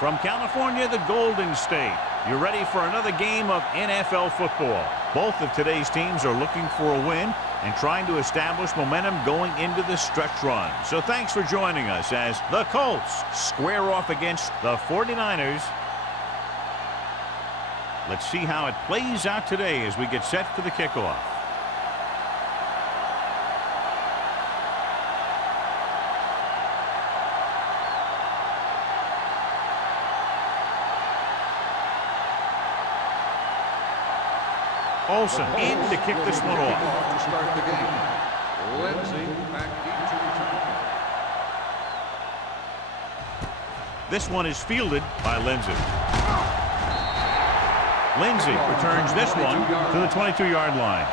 From California, the Golden State. You're ready for another game of NFL football. Both of today's teams are looking for a win and trying to establish momentum going into the stretch run. So thanks for joining us as the Colts square off against the 49ers. Let's see how it plays out today as we get set for the kickoff. Olsen in to kick this one off. To start the game. Lindsay back deep to return. This one is fielded by Lindsay. Lindsay returns this one to the 22-yard line.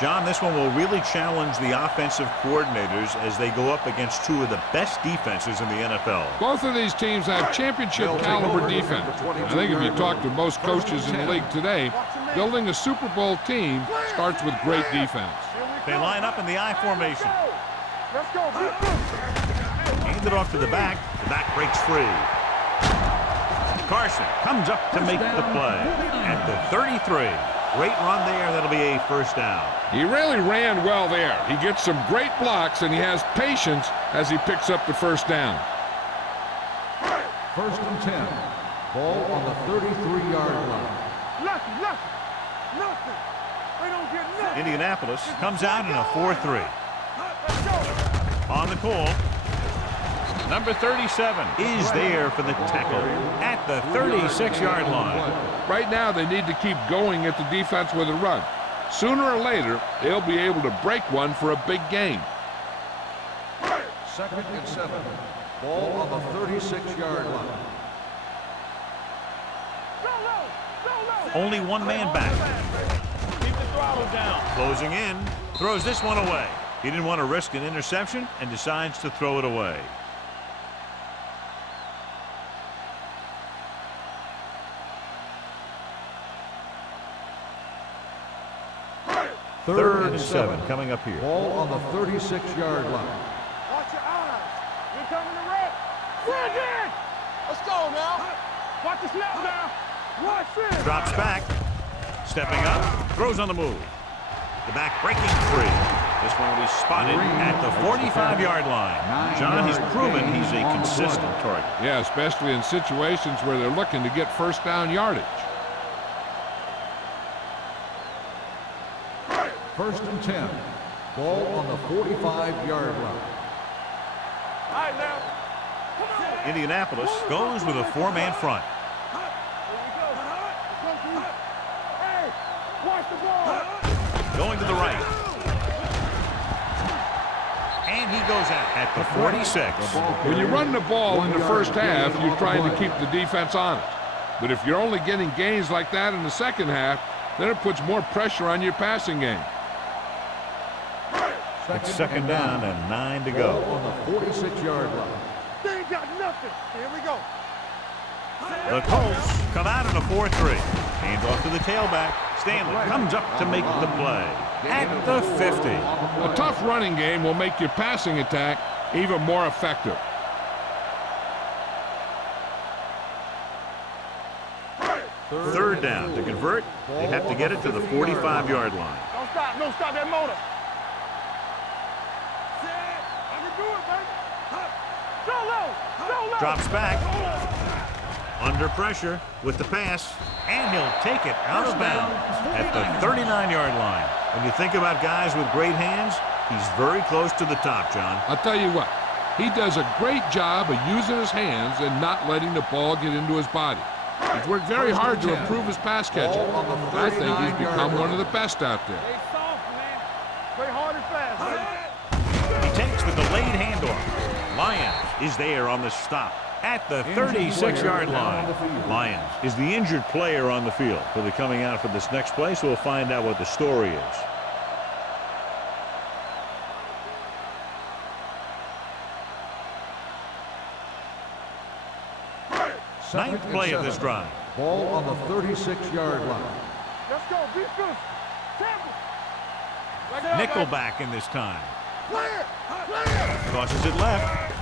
John, this one will really challenge the offensive coordinators as they go up against two of the best defenses in the NFL. Both of these teams have championship caliber defense. I think if you talk to most coaches in the league today, building a Super Bowl team starts with great defense. They line up in the I formation. Hand it off to the back. The back breaks free. Carson comes up to make the play at the 33. Great run there. That'll be a first down. He really ran well there. He gets some great blocks, and he has patience as he picks up the first down. 1st and 10. Ball on the 33-yard line. Nothing. They don't get nothing. Indianapolis comes out in a 4-3. On the call. Number 37 is there for the tackle at the 36-yard line. Right now, they need to keep going at the defense with a run. Sooner or later, they'll be able to break one for a big game. 2nd and 7. Ball on the 36-yard line. Only one man back. Keep the throttle down. Closing in. Throws this one away. He didn't want to risk an interception and decides to throw it away. Third and 7 coming up here. Ball on the 36-yard line. Watch your eyes. You're coming to red. Run in. Let's go now. Watch the snap now. Watch this. Drops back. Stepping up. Throws on the move. The back breaking free. This one will be spotted at the 45-yard line. John, he's proven he's a consistent target. Yeah, especially in situations where they're looking to get first down yardage. 1st and 10. Ball on the 45-yard line. All right, now. Come on. Indianapolis goes with a four-man front. Here we go. Hey, watch the ball. Going to the right. And he goes out at the 46. When you run the ball in the first half, you're trying to keep the defense honest. But if you're only getting gains like that in the second half, then it puts more pressure on your passing game. It's 2nd down and 9 to go. On the 46-yard line. They ain't got nothing. Here we go. The Colts come out in a 4-3. Hands off to the tailback. Stanley comes up to make the play at the 50. A tough running game will make your passing attack even more effective. Third down. To convert, they have to get it to the 45-yard line. Don't stop. Don't stop that motor. I can do it, baby. Go low. Go low. Drops back. Under pressure with the pass. And he'll take it out of bounds at the 39-yard line. When you think about guys with great hands, he's very close to the top, John. I'll tell you what, he does a great job of using his hands and not letting the ball get into his body. He's worked very hard to improve his pass catching. I think he's become one of the best out there. Stay soft, man. Play hard and fast, He takes the delayed handoff. Lyons is there on the stop at the 36-yard line. Lyons is the injured player on the field. He'll be coming out for this next play, so we'll find out what the story is. Ninth play of this drive. Ball on the 36-yard line. Let's go. Be good. Nickelback in this time. Clear. Tosses it left.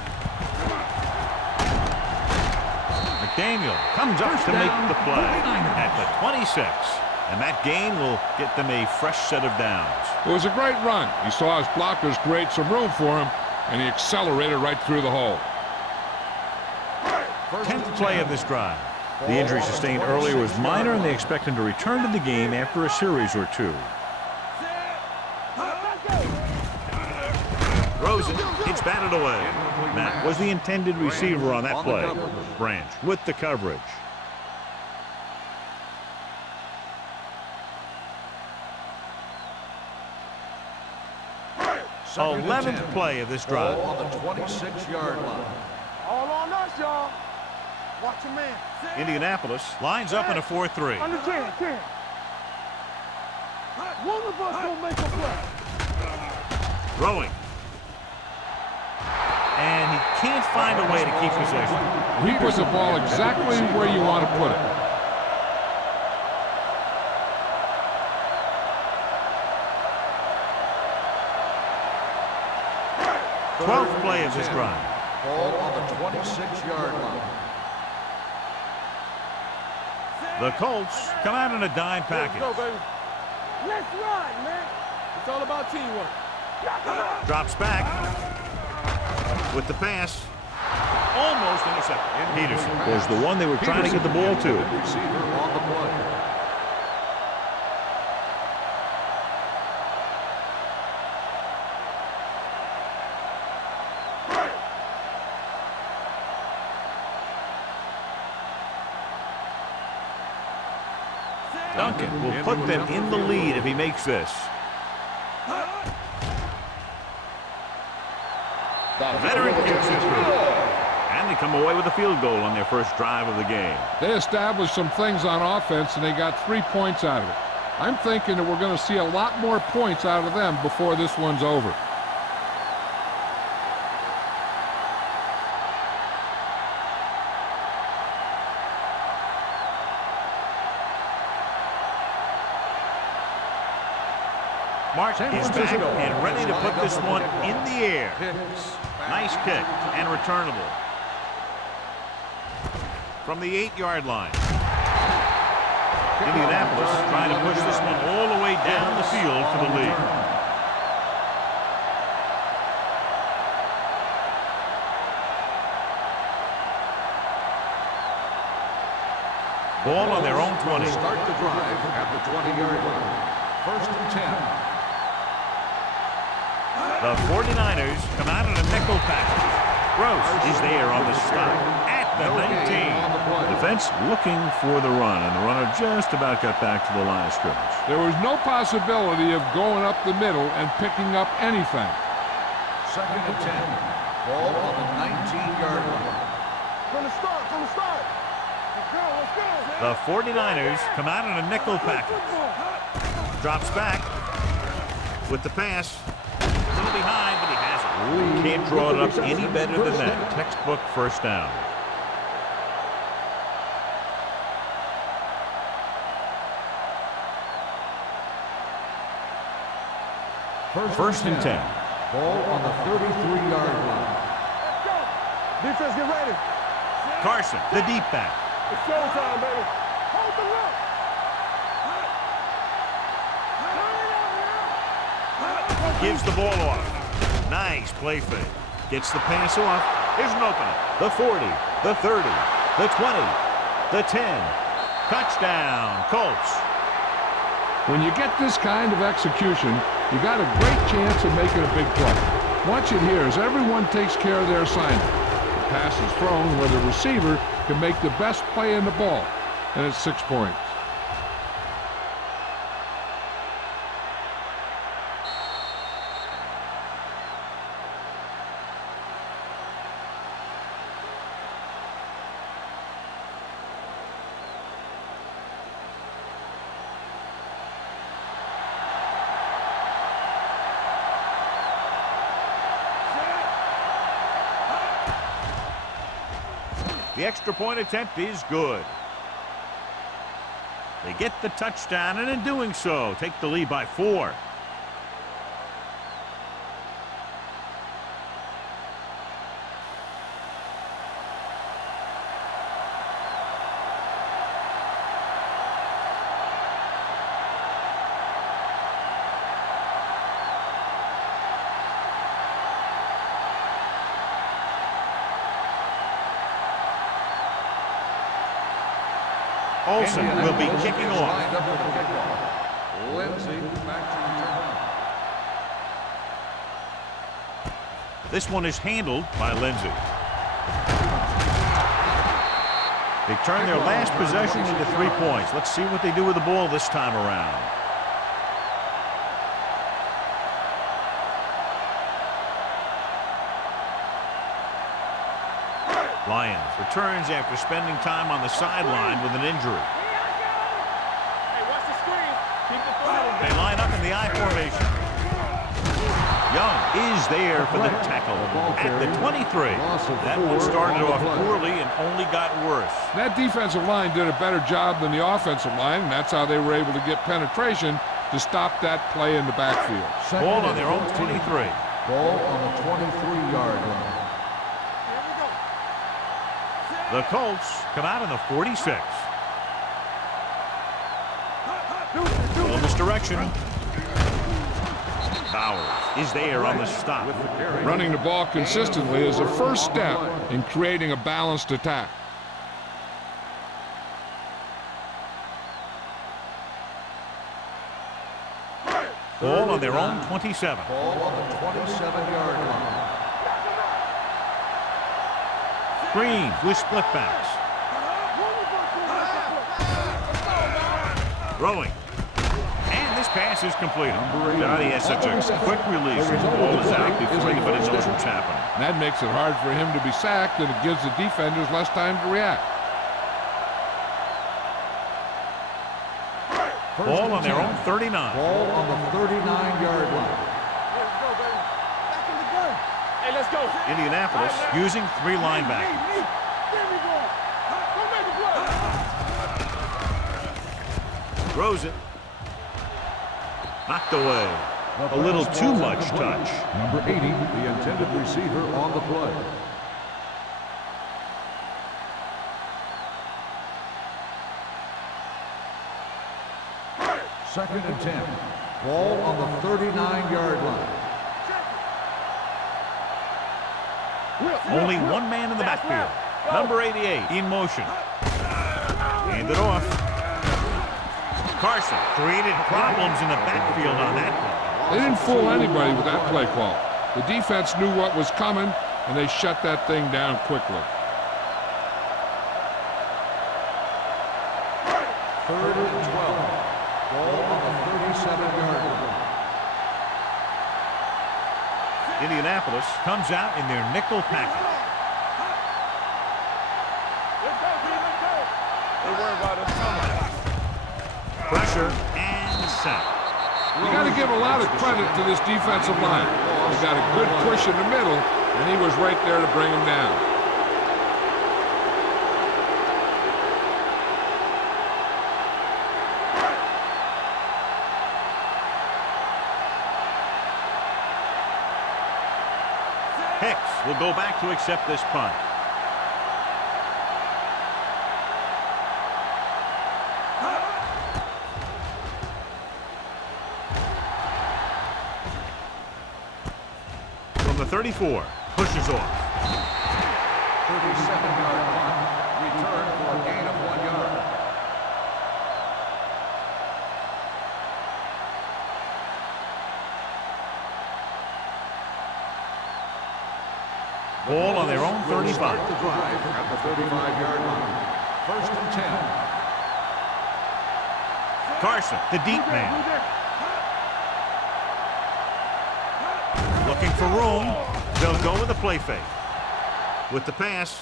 McDaniel comes up to make the play at the 26. And that gain will get them a fresh set of downs. It was a great run. He saw his blockers create some room for him, and he accelerated right through the hole. 10th play of this drive. The injury sustained earlier was minor, and they expect him to return to the game after a series or two. Rosen, it's batted away. Matt was the intended receiver on that play. Branch with the coverage. 11th play of this drive. On the 26-yard line. All on us, y'all. Watch your man. Indianapolis lines up in a 4-3. Under 10. One of us gonna make a play. Throwing. And he can't find a way to keep possession. He puts the ball exactly where you want to put it. 12th play of this drive. Ball on the 26-yard line. The Colts come out in a dime package. Let's go, baby. Let's ride, man. It's all about teamwork. Drops back with the pass. Almost intercepted. Peterson was the one they were trying to get the ball to. Receiver on the play. Duncan will put them in the lead if he makes this. The veteran kicks it through. And they come away with a field goal on their first drive of the game. They established some things on offense, and they got 3 points out of it. I'm thinking that we're going to see a lot more points out of them before this one's over. Martin is back and ready to put this one in the air. Nice kick and returnable. From the 8-yard line. Indianapolis trying to push this one all the way down the field for the lead. Ball on their own 20. Start the drive at the 20-yard line. 1st and 10. The 49ers come out in a nickel package. Gross is there on the stop at the 19. Defense looking for the run, and the runner just about got back to the line of scrimmage. There was no possibility of going up the middle and picking up anything. 2nd and 10. Ball on the 19-yard line. From the start. Let's go. The 49ers come out in a nickel package. Drops back with the pass. A little behind, but he has it. Can't draw it up any better than that. Textbook first down. First and 10. Ball on the 33-yard line. Let's go. Defense, get ready. Carson, the deep back. It's showtime, baby. Hold the look. Gives the ball off. Nice play fake. Gets the pass off. Here's an opening. The 40, the 30, the 20, the 10. Touchdown, Colts. When you get this kind of execution, you got a great chance of making a big play. Watch it here as everyone takes care of their assignment. The pass is thrown where the receiver can make the best play in the ball, and it's 6 points. The extra point attempt is good. They get the touchdown, and in doing so, take the lead by 4. Olsen will be kicking off. Lined up for the kickoff. Lindsay back to return. This one is handled by Lindsay. They turn their last possession into 3 points. Let's see what they do with the ball this time around. Lions returns after spending time on the sideline with an injury. Hey, watch the screen. Keep the phone. They line up in the I formation. Young is there for the tackle at the 23. That one started off poorly and only got worse. That defensive line did a better job than the offensive line, and that's how they were able to get penetration to stop that play in the backfield. Ball on their own 23. Ball on the 23-yard line. The Colts come out in the 46. Full misdirection. Bowers is there on the stop. Running the ball consistently is the first step in creating a balanced attack. Ball on their own 27. Ball on the 27-yard line. Green with split backs. Throwing. And this pass is completed. Johnny has such a quick release. The ball is out before anybody knows what's happening. That makes it hard for him to be sacked, and it gives the defenders less time to react. Ball on their own 39. Ball on the 39-yard line. Hey, let's go. Indianapolis using 3 linebackers. There we go. Go make a play. Throws it. Knocked away. A little too much touch. Number 80, the intended receiver on the play. Second and 10. Ball on the 39-yard line. Only one man in the backfield. Number 88 in motion. Handed off. Carson created problems in the backfield on that one. They didn't fool anybody with that play call. The defense knew what was coming, and they shut that thing down quickly. Third and 12. Ball on the 37-yard line. Indianapolis comes out in their nickel package. Let's go, G. Let's go. Don't worry about us. Pressure and sack. You got to give a lot of credit to this defensive line. He got a good push in the middle, and he was right there to bring him down. Hicks will go back to accept this punt. From the 34, pushes off. 37-yard punt. Return for a gain of 1 yard. Ball on their own 35. Start the drive at the 35-yard line. First and 10. Carson, the deep man. Looking for room. They'll go with a play fake. With the pass,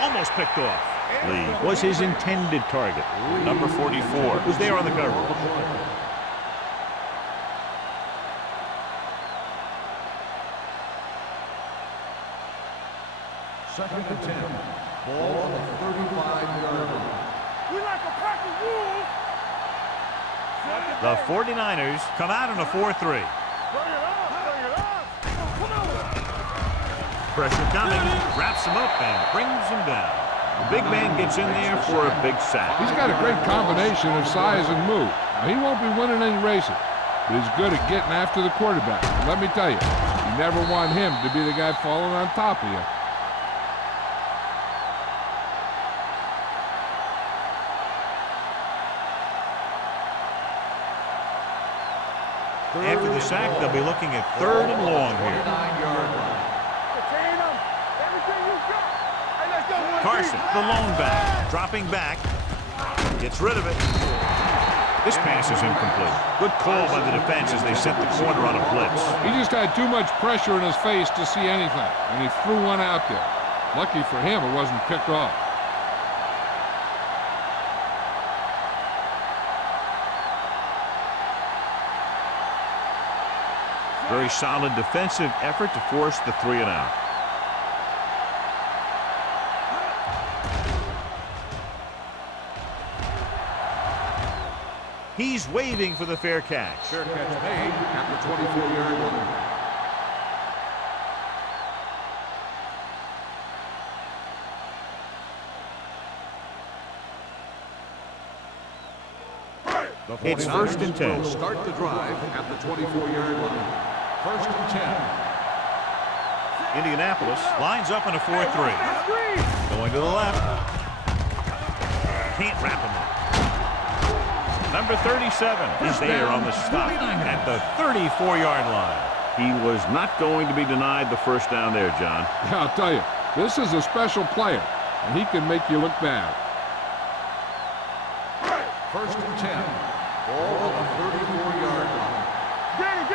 almost picked off. Lee was his intended target. Number 44 was there on the cover. Second and 10. Ball on the 35-yard line. We like a pack of wolves. The 49ers come out in a 4-3. Bring it up. Bring it up. Come on. Pressure coming, wraps him up and brings him down. The big man gets in there for a big sack. He's got a great combination of size and move. Now, he won't be winning any races, but he's good at getting after the quarterback. And let me tell you, you never want him to be the guy falling on top of you. After the sack, they'll be looking at 3rd and long here. 29-yard line. Contain them. Everything you got. Hey, let's go. Carson, the lone back, dropping back, gets rid of it. This pass is incomplete. Good call by the defense as they sent the corner on a blitz. He just had too much pressure in his face to see anything, and he threw one out there. Lucky for him, it wasn't picked off. Very solid defensive effort to force the 3 and out. He's waving for the fair catch. Fair catch made at the 24-yard line. It's 1st and 10. Will start the drive at the 24-yard line. 1st and 10. Indianapolis lines up in a 4-3. Going to the left. Can't wrap him up. Number 37 is there on the stop at the 34-yard line. He was not going to be denied the first down there, John. Yeah, I'll tell you, this is a special player, and he can make you look bad. 1st and 10. Ball on the 34-yard line. Danny.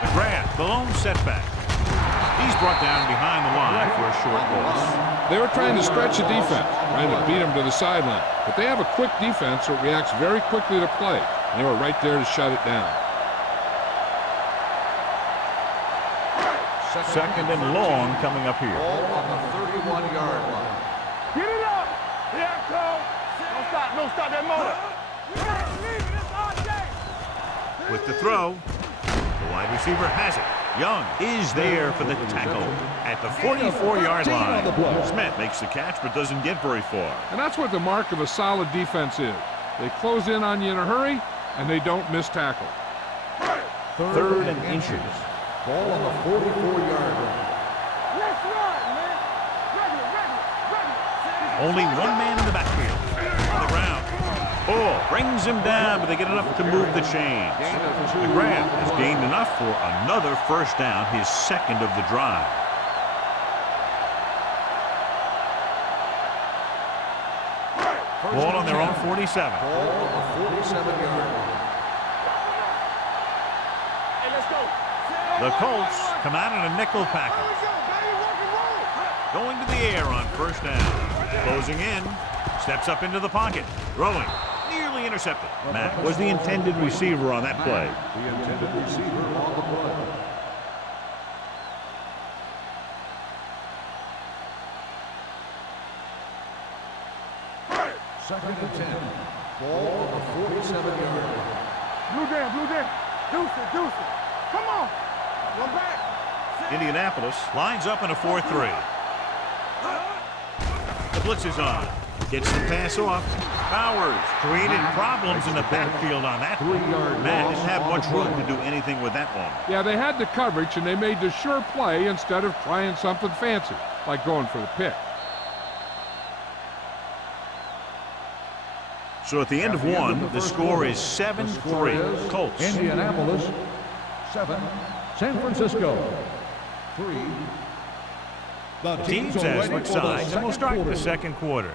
McGrath, the lone setback. He's brought down behind the line for a short loss. They were trying to stretch the defense, trying to beat him to the sideline. But they have a quick defense that reacts very quickly to play. And they were right there to shut it down. 2nd and long coming up here. Ball on the 31-yard line. Get it up. Yeah, Cole. Don't stop that motor. With the throw, the wide receiver has it. Young is there for the tackle at the 44-yard line. Smith makes the catch but doesn't get very far. And that's what the mark of a solid defense is. They close in on you in a hurry, and they don't miss tackle. 3rd and inches. Ball on the 44-yard line. Let's run, man. Regular. Only one man in the backfield. On the ground. Ball brings him down, but they get enough to move the chains. McGrath has gained enough for another first down, his 2nd of the drive. Ball on their own 47. Ball on the 47-yard line. Hey, let's go. The Colts come out in a nickel package. Going to the air on first down. Closing in. Steps up into the pocket. Throwing. Nearly intercepted. Matt was the intended receiver on that play. The intended receiver on the play. Second and 10. Ball on the 47-yard line. Blue down. Deuce it. Come on. One back. Indianapolis lines up in a 4-3. The blitz is on. Gets the pass off. Bowers created problems in the backfield on that. 3-yard Matt loss didn't have on much the room play. to do anything with that one. Yeah, they had the coverage, and they made the sure play instead of trying something fancy, like going for the pick. So at the end of one, the score is 7-3. Colts. Indianapolis 7, San Francisco 3. The teams as switch sides, and we'll start the second quarter.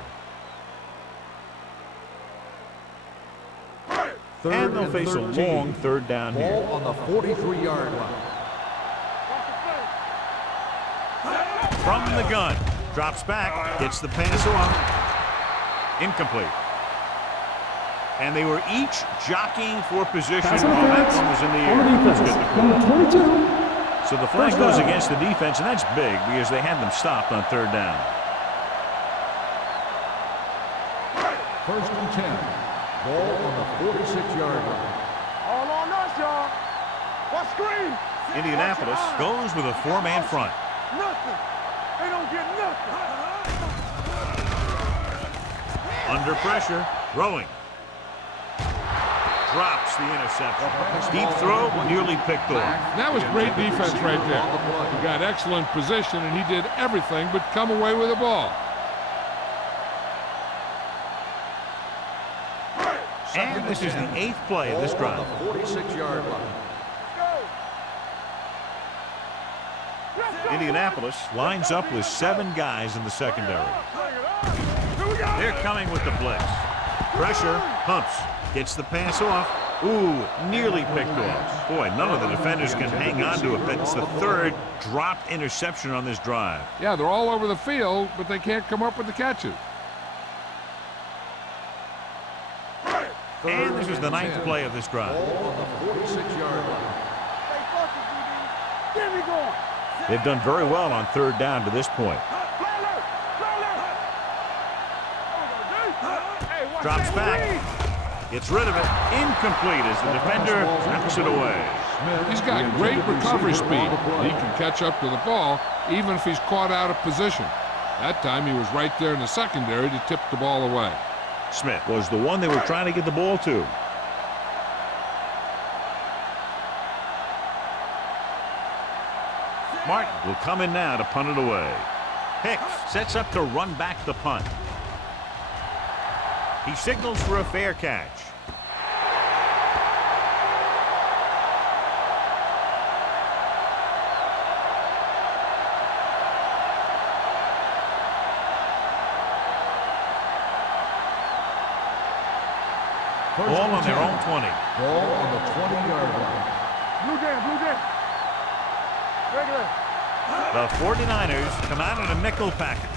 And they'll face a long 3rd down here. Ball on the 43-yard line. From the gun. Drops back. Gets the pass off. Incomplete. And they were each jockeying for position while that one was in the air. Let's get the call. So the flag goes against the defense, and that's big because they had them stopped on 3rd down. 1st and 10. Ball on the 46-yard line. All on us, y'all. What screen? Indianapolis goes with a 4-man front. Nothing. They don't get nothing. Under pressure. Throwing. Drops the interception. Deep throw, nearly picked off. That was great defense right there. He got excellent position, and he did everything but come away with the ball. And this is the 8th play of this drive. On the 46-yard line. Indianapolis lines up with 7 guys in the secondary. They're coming with the blitz. Pressure, pumps, gets the pass off. Ooh, nearly picked off. Boy, none of the defenders can hang on to it, but it's the 3rd dropped interception on this drive. Yeah, they're all over the field, but they can't come up with the catches. And this is the 9th play of this drive. On the 46-yard line. They've done very well on 3rd down to this point. Drops back. Gets rid of it. Incomplete as the defender knocks it away. He's got great recovery speed. He can catch up to the ball even if he's caught out of position. That time he was right there in the secondary to tip the ball away. Smith was the one they were trying to get the ball to. Martin will come in now to punt it away. Hicks sets up to run back the punt. He signals for a fair catch. Ball on their own 20. Ball on the 20-yard line. Blue jam. Regular. The 49ers come out in a nickel package,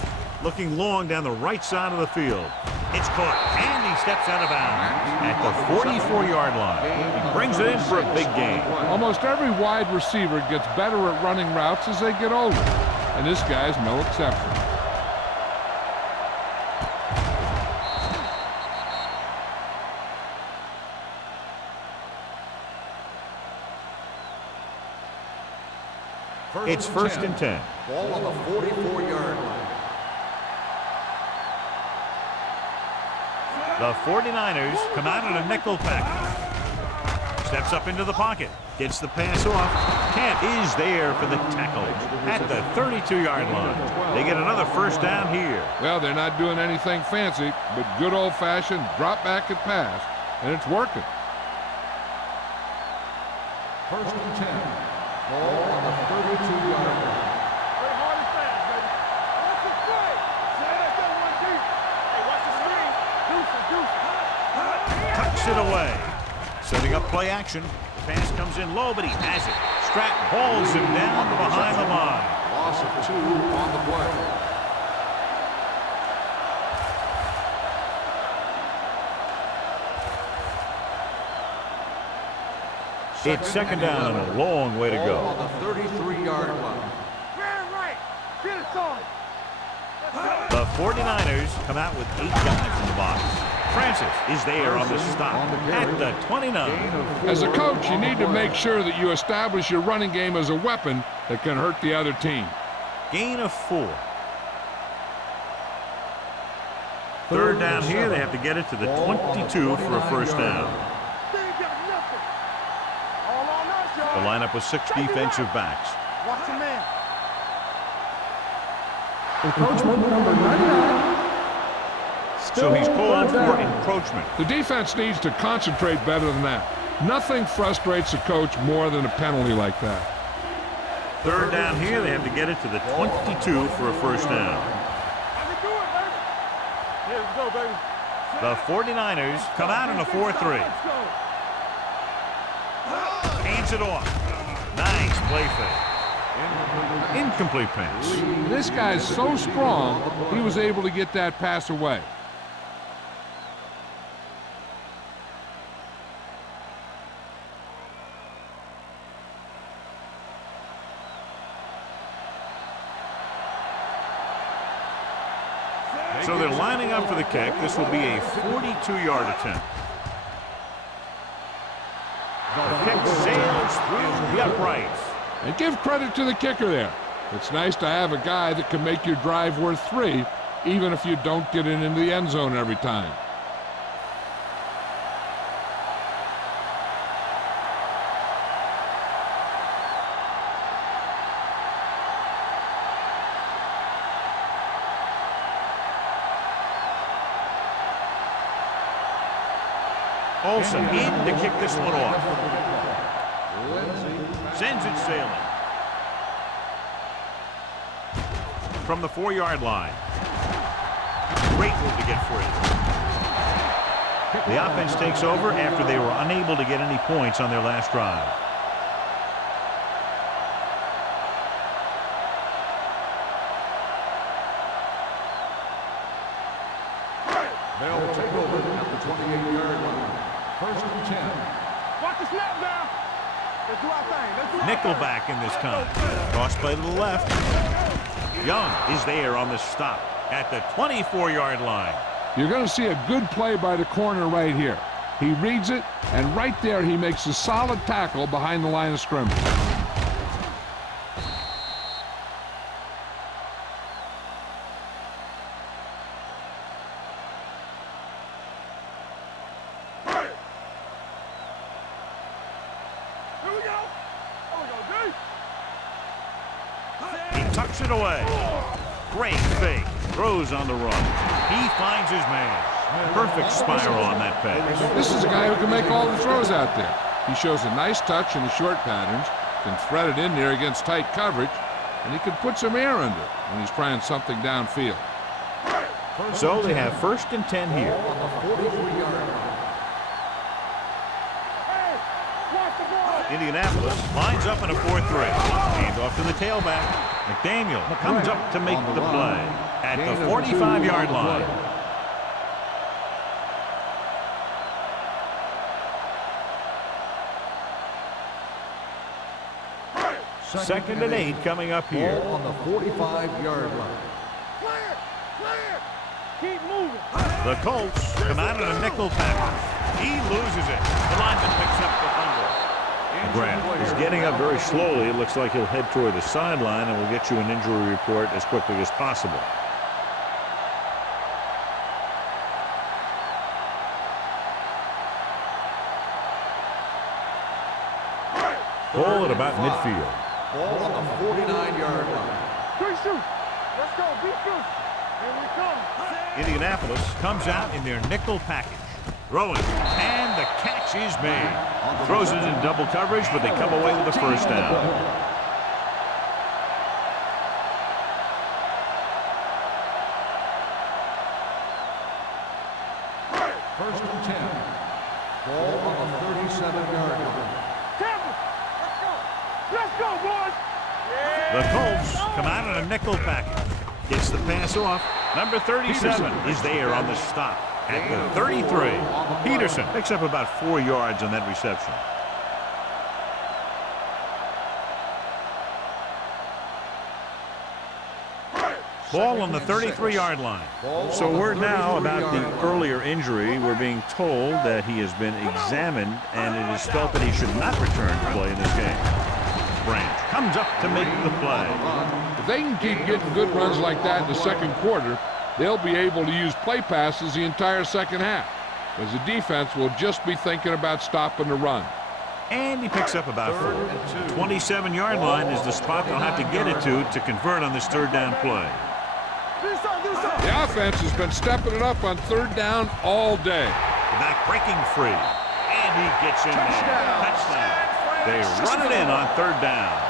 looking long down the right side of the field. It's caught, and he steps out of bounds at the 44-yard line. He brings it in for a big gain. Almost every wide receiver gets better at running routes as they get older, and this guy's no exception. It's 1st and 10. Ball on the 44-yard line. The 49ers come out in a nickel package. Steps up into the pocket. Gets the pass off. Kent is there for the tackle at the 32-yard line. They get another 1st down here. Well, they're not doing anything fancy, but good old-fashioned drop back and pass, and it's working. 1st and 10. Ball on the 32-yard line. Play hard and fast, baby. What's the play? That one deep. Hey, watch the screen. Deuce. Tucks it away. Setting up play action. Pass comes in low, but he has it. Stratton hauls him down behind the line. Loss of 2 on the play. It's 2nd down and a long way to go. On the 33-yard line. Man right. Get it on. The 49ers come out with 8 guys in the box. Francis is there on the stop at the 29. As a coach, you need to make sure that you establish your running game as a weapon that can hurt the other team. Gain of 4. 3rd down here. They have to get it to the 22 for a 1st down. The lineup with 6 defensive backs. Watch the man. Encroachment number 99. So he's called for encroachment. The defense needs to concentrate better than that. Nothing frustrates a coach more than a penalty like that. 3rd down here. They have to get it to the 22 for a 1st down. Here we go, baby. The 49ers come out in a 4-3. Hands it off. Nice play fake. Incomplete pass. This guy's so strong, he was able to get that pass away. So they're lining up for the kick. This will be a 42-yard attempt. The kick sails through the uprights. And give credit to the kicker there. It's nice to have a guy that can make your drive worth 3, even if you don't get it into the end zone every time. Olsen in to kick this one off. Sends it sailing. From the 4-yard line. Great move to get free. The offense takes over after they were unable to get any points on their last drive. They'll take over at the 28-yard line. First and 10. Watch the snap now. Let's do our thing. Let's do our Nickelback in this time. Cross play to the left. Young is there on the stop at the 24-yard line. You're going to see a good play by the corner right here. He reads it, and right there he makes a solid tackle behind the line of scrimmage. Here we go. There we go, D. He tucks it away. Great fake. Throws on the run. He finds his man. Perfect spiral on that pass. This is a guy who can make all the throws out there. He shows a nice touch in the short patterns, can thread it in there against tight coverage, and he can put some air under it when he's trying something downfield. So they have first and 10 here. On the 43-yard line. Indianapolis lines up in a 4-3. Hand off to the tailback. McDaniel comes up to make the play at the 45-yard line. Second and 8 coming up here. Ball on the 45-yard line. Clear. Clear. Keep moving. The Colts come out in a nickel package. He loses it. The lineman picks up the fumble. Grant He's getting up very slowly. It looks like he'll head toward the sideline, and we'll get you an injury report as quickly as possible. Ball at about midfield. Ball on the 49-yard line. Quick shoot. Let's go. Be shoot. Here we come. Indianapolis comes out in their nickel package. Throwing, and the catch is made. Throws it in double coverage, but they come away with the first down. First and 10. Ball on the 37-yard line. Tampa. Let's go, boys. The Colts come out in a nickel package. Gets the pass off. Number 37 is there on the stop at the 33. Peterson picks up about 4 yards on that reception. Ball on the 33-yard line. So word now about the earlier injury. We're being told that he has been examined, and it is felt that he should not return to play in this game. Branch comes up to make the play. If they can keep getting good runs like that in the second quarter, they'll be able to use play passes the entire second half, because the defense will just be thinking about stopping the run. And he picks up about 4. 27-yard line is the spot they'll have to get it to convert on this third down play. Do something. Do something. The offense has been stepping it up on third down all day. The back breaking free. And he gets in there. Touchdown. They run it in on third down.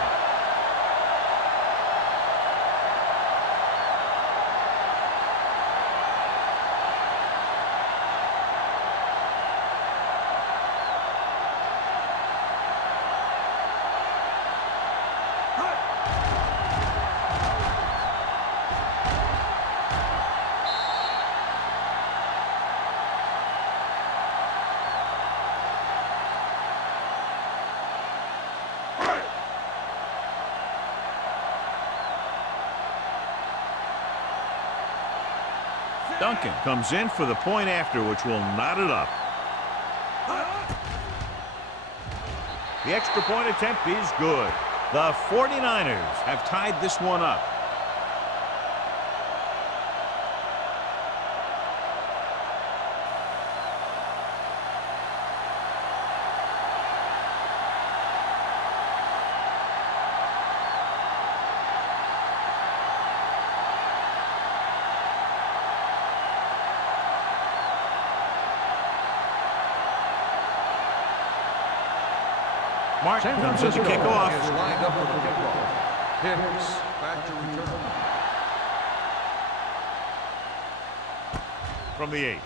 Duncan comes in for the point after, which will knot it up. The extra point attempt is good. The 49ers have tied this one up. Martin comes in to kick off. Is lined up for the kickoff. Hicks back to return. From the 8.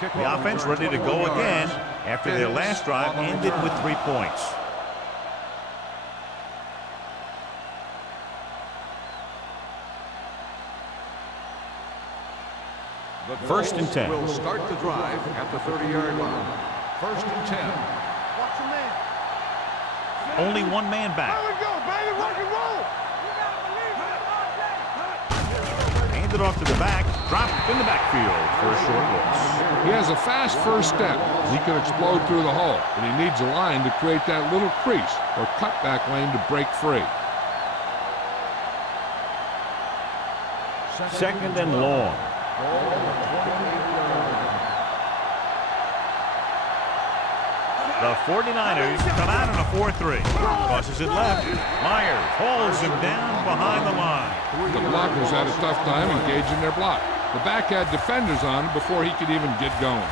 The offense ready to go again after their last drive ended with 3 points. First and 10. Will start the drive at the 30-yard line. First and 10. Watch your man. Only one man back. There we go, baby. Rock and roll. Handed off to the back. Dropped in the backfield for a short loss. He has a fast first step. He can explode through the hole, but he needs a line to create that little crease or cutback lane to break free. Second and long. The 49ers come out on a 4-3. Crosses it left. Myers holds him down behind the line. The blockers had a tough time engaging their block. The back had defenders on him before he could even get going.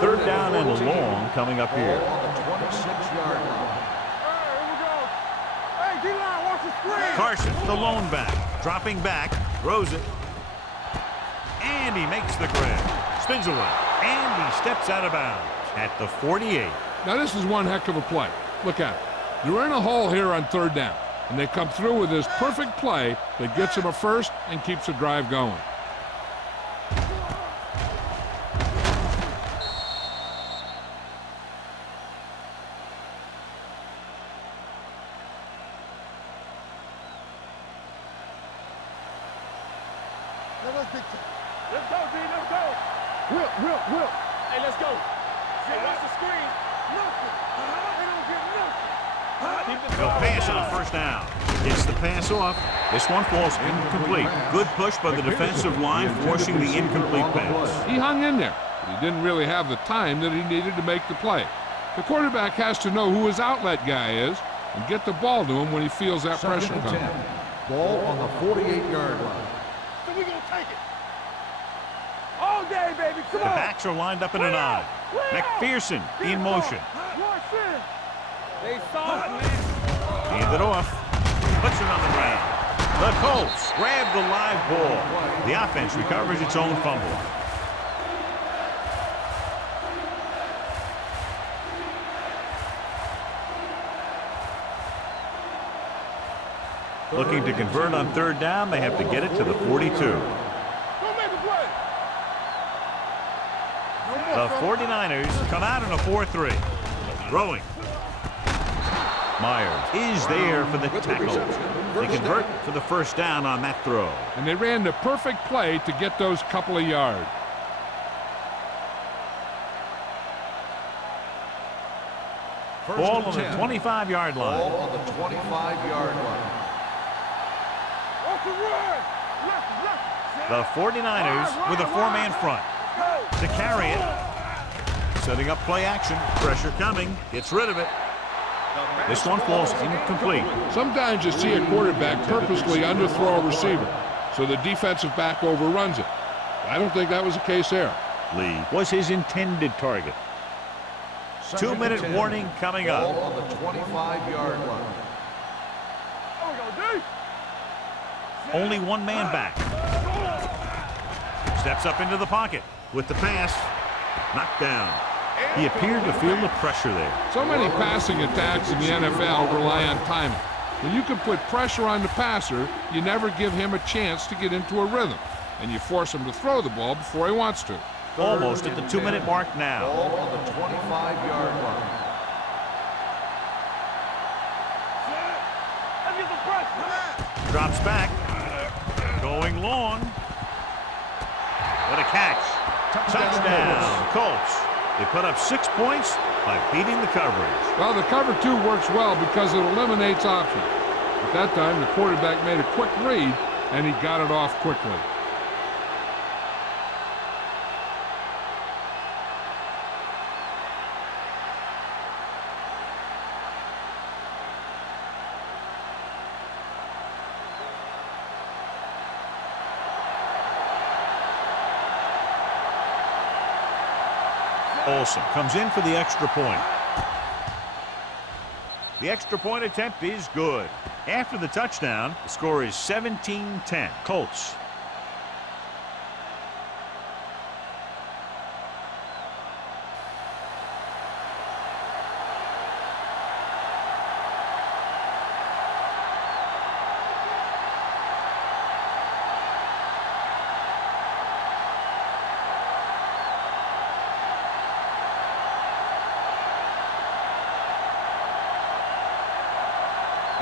Third down and long coming up here. On the 26-yard line. Here we go. Hey, D-line, watch the screen. Carson, the lone back, dropping back, throws it. And he makes the grab. Spins away. And he steps out of bounds at the 48. Now this is one heck of a play. Look at it. They're in a hole here on third down, and they come through with this perfect play that gets them a first and keeps the drive going. Let's go, D. Let's go. Will. Hey, let's go. Hey, watch the screen. Nothing. They don't get nothing. They'll pass on first down. Gets the pass off. This one falls incomplete. Good push by the defensive line, forcing the incomplete pass. He hung in there, but he didn't really have the time that he needed to make the play. The quarterback has to know who his outlet guy is and get the ball to him when he feels that pressure Second and coming. 10. Ball on the 48-yard line. So we gonna take it. All day, baby. Come The on. backs are lined up in a 9. McPherson in motion. Watch in. They soft, man. Hand it off. Puts it on the ground. The Colts grab the live ball. The offense recovers its own fumble. Looking to convert on third down, they have to get it to the 42. Don't make a play. The 49ers come out in a 4-3. Throwing. Myers is there for the tackle. They convert for the first down on that throw. And they ran the perfect play to get those couple of yards. Ball on the 25-yard line. Ball on the 25-yard line. Watch the run. Left. The 49ers with a 4-man front. To carry it. Setting up play action. Pressure coming. Gets rid of it. This one falls incomplete. Sometimes you see a quarterback purposely underthrow a receiver, so the defensive back overruns it. I don't think that was the case there. Lee was his intended target. 2-minute warning coming up. Ball on the 25-yard line. Oh, we go, D. Only one man back. Steps up into the pocket with the pass. Knocked down. He appeared to feel the pressure there. So many passing attacks in the NFL rely on timing. When you can put pressure on the passer, you never give him a chance to get into a rhythm, and you force him to throw the ball before he wants to. Almost at the 2-minute mark now. Ball on the 25-yard line. Let's get the pressure. Drops back. Going long. What a catch. Touchdown, Colts. They put up 6 points by beating the coverage. Well, the cover two works well because it eliminates options. At that time, the quarterback made a quick read, and he got it off quickly. Olsen comes in for the extra point. The extra point attempt is good. After the touchdown, the score is 17-10. Colts.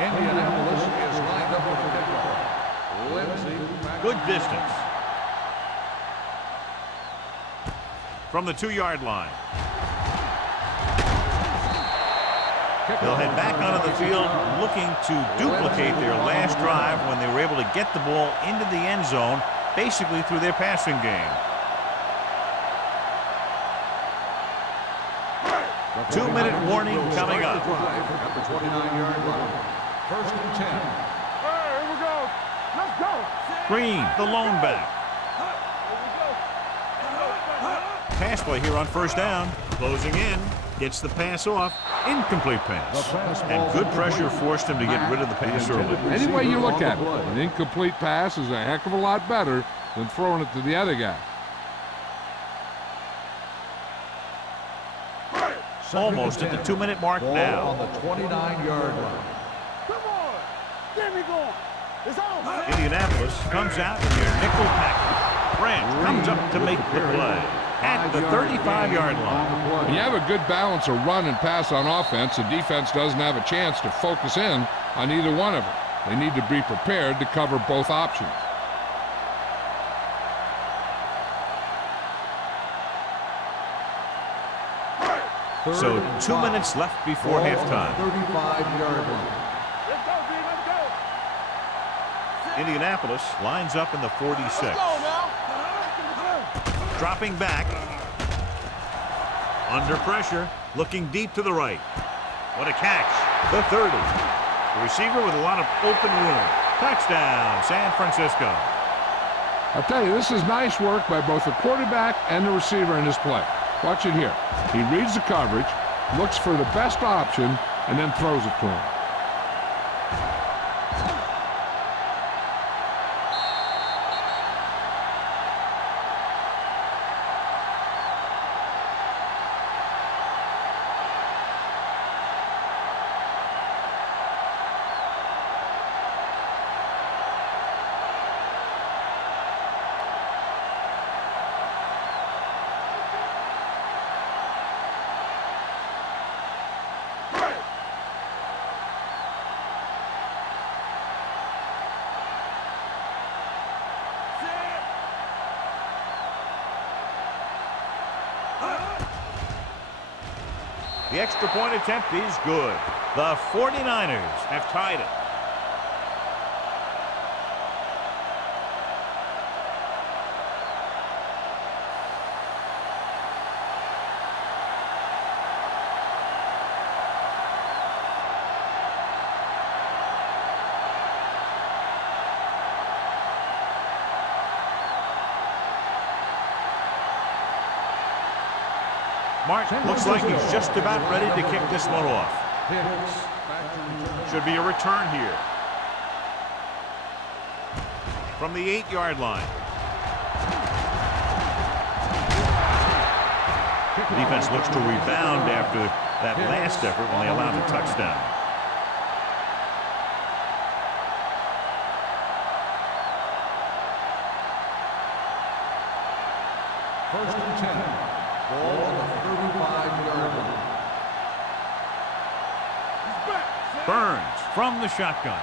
Indianapolis is lined up with the kickoff. Lindsey. Good distance. From the 2-yard line. They'll head back onto the field looking to duplicate their last drive when they were able to get the ball into the end zone, basically through their passing game. 2-minute warning coming up. At the 29-yard line. First and 10. Hey, here we go. Let's go. Green, the lone back. Pass play here on first down. Closing in. Gets the pass off. Incomplete pass. And good pressure forced him to get rid of the pass early. Any way you look at it, an incomplete pass is a heck of a lot better than throwing it to the other guy. Almost at the 2-minute mark Ball now. on the 29-yard line. Come on. Get me going. It's on. Indianapolis comes out in their nickel package. Branch comes up to make the play at the 35-yard line. When you have a good balance of run and pass on offense, the defense doesn't have a chance to focus in on either one of them. They need to be prepared to cover both options. So 2 minutes left before halftime. 35-yard line. Let's go, B. Let's go. Indianapolis lines up in the 46. Let's go now. Dropping back. Under pressure. Looking deep to the right. What a catch. The 30. The receiver with a lot of open room. Touchdown, San Francisco. I'll tell you, this is nice work by both the quarterback and the receiver in this play. Watch it here. He reads the coverage, looks for the best option, and then throws it to him. The extra point attempt is good. The 49ers have tied it. Martin looks like he's just about ready to kick this one off. Should be a return here. From the 8-yard line. The defense looks to rebound after that last effort when they allowed a touchdown. First and 10. Ball on the 35-yard line. Burns from the shotgun.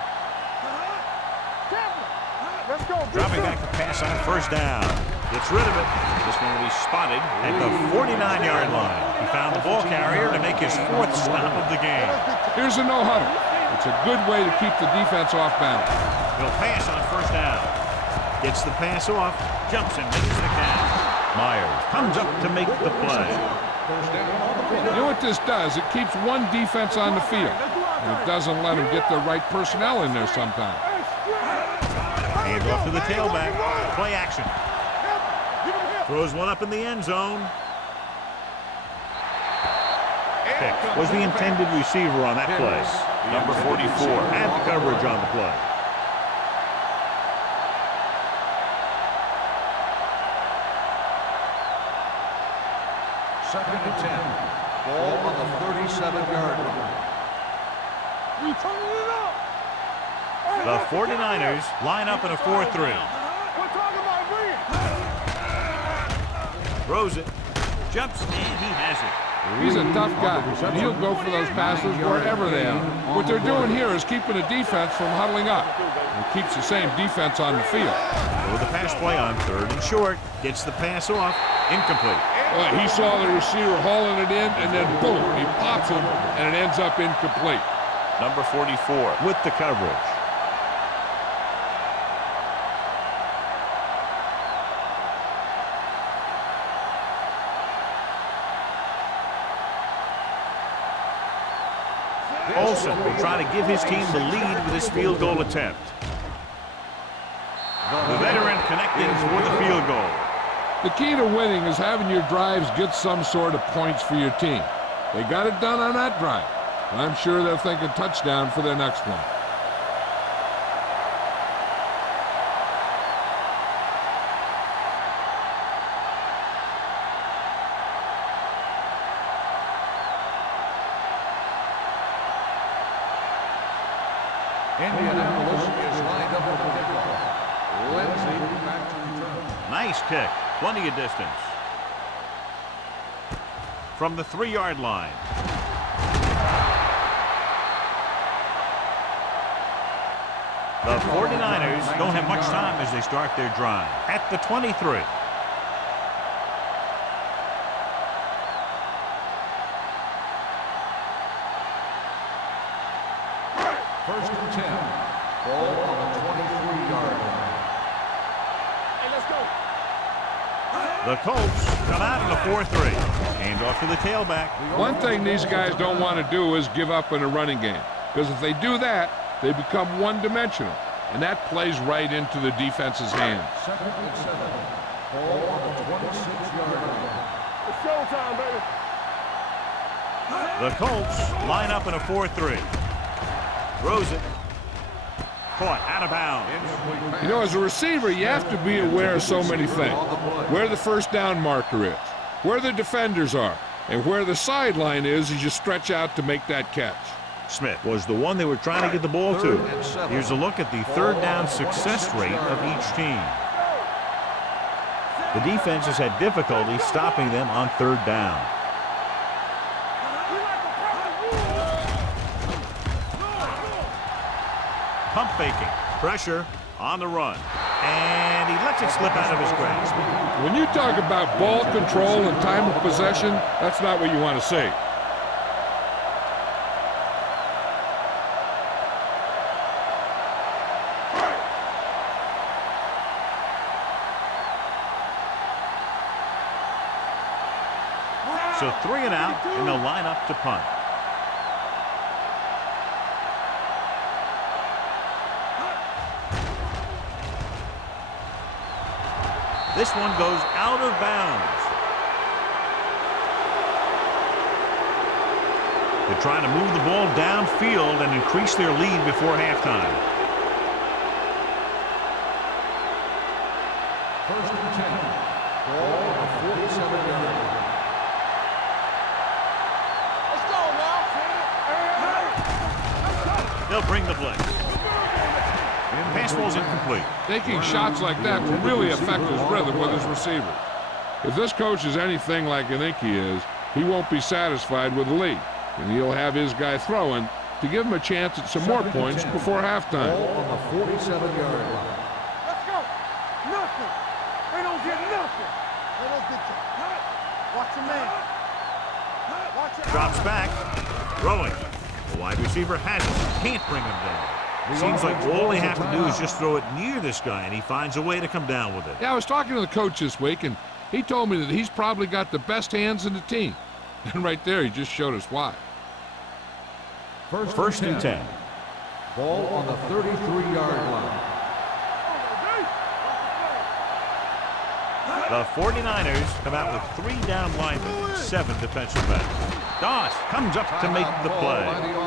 Let's go. Dropping back the pass on first down. Gets rid of it. This one will be spotted at the 49-yard line. He found the ball carrier to make his 4th stop of the game. Here's a no-huddle. It's a good way to keep the defense off balance. He'll pass on first down. Gets the pass off. Jumps and makes the catch. Myers comes up to make the play. You know what this does? It keeps one defense on the field. And it doesn't let them get the right personnel in there sometimes. Hand off to the tailback. Play action. Throws one up in the end zone. picked was the intended receiver on that play. Number 44 had the coverage on the play. Second and 10. Ball on the 37-yard line. We turning it up. The 49ers line up in a 4-3. We're talking about big. Throws it. Jumps, and he has it. He's a tough guy, and he'll go for those passes wherever they are. What they're doing here is keeping the defense from huddling up. It keeps the same defense on the field. With the pass play on 3rd and short. Gets the pass off. Incomplete. Well, he saw the receiver hauling it in, and then boom, he pops him, and it ends up incomplete. Number 44 with the coverage. Olsen will try to give his team the lead with his field goal attempt. The veteran connecting for the field goal. The key to winning is having your drives get some sort of points for your team. They got it done on that drive, and I'm sure they're thinking touchdown for their next one. Indianapolis is lined up for the kickoff. Lindsay back to return. Nice kick. Plenty of distance. From the 3-yard line. The 49ers don't have much time as they start their drive. At the 23. First and 10. Ball on the 23-yard line. Hey, let's go. The Colts come out in a 4-3. Hand off to the tailback. One thing these guys don't want to do is give up in a running game, because if they do that, they become one-dimensional, and that plays right into the defense's hands. Second and 7. Ball on the 26-yard line. It's showtime, baby. The Colts line up in a 4-3. Throws it. Caught out of bounds. You know, as a receiver, you have to be aware of so many things. Where the first down marker is, where the defenders are, and where the sideline is as you stretch out to make that catch. Smith was the one they were trying to get the ball to. Here's a look at the 3rd down success rate of each team. The defense has had difficulty stopping them on 3rd down. Pump faking. Pressure on the run. And he lets it slip out of his grasp. When you talk about ball control and time of possession, that's not what you want to see. So 3 and out, and they'll line up to punt. This one goes out of bounds. They're trying to move the ball downfield and increase their lead before halftime. First and 10. Ball on the 47-yard line. Let's go now. They'll bring the blitz. Pass ball's incomplete. Taking shots like that will really affect his rhythm with his receiver. If this coach is anything like I think he is, he won't be satisfied with the lead, and he'll have his guy throwing to give him a chance at some more points before halftime. Ball on the 47-yard line. Let's go. Nothing. They don't get nothing. They don't get you. Watch your man. Watch it. Drops back. Throwing. The wide receiver has it. Can't bring him down. Seems like all they have to do is just throw it near this guy, and he finds a way to come down with it. Yeah, I was talking to the coach this week, and he told me that he's probably got the best hands in the team. And right there, he just showed us why. First and 10. Ball on the 33-yard line. The 49ers come out with 3 down linemen, 7 defensive backs. Doss comes up to make the play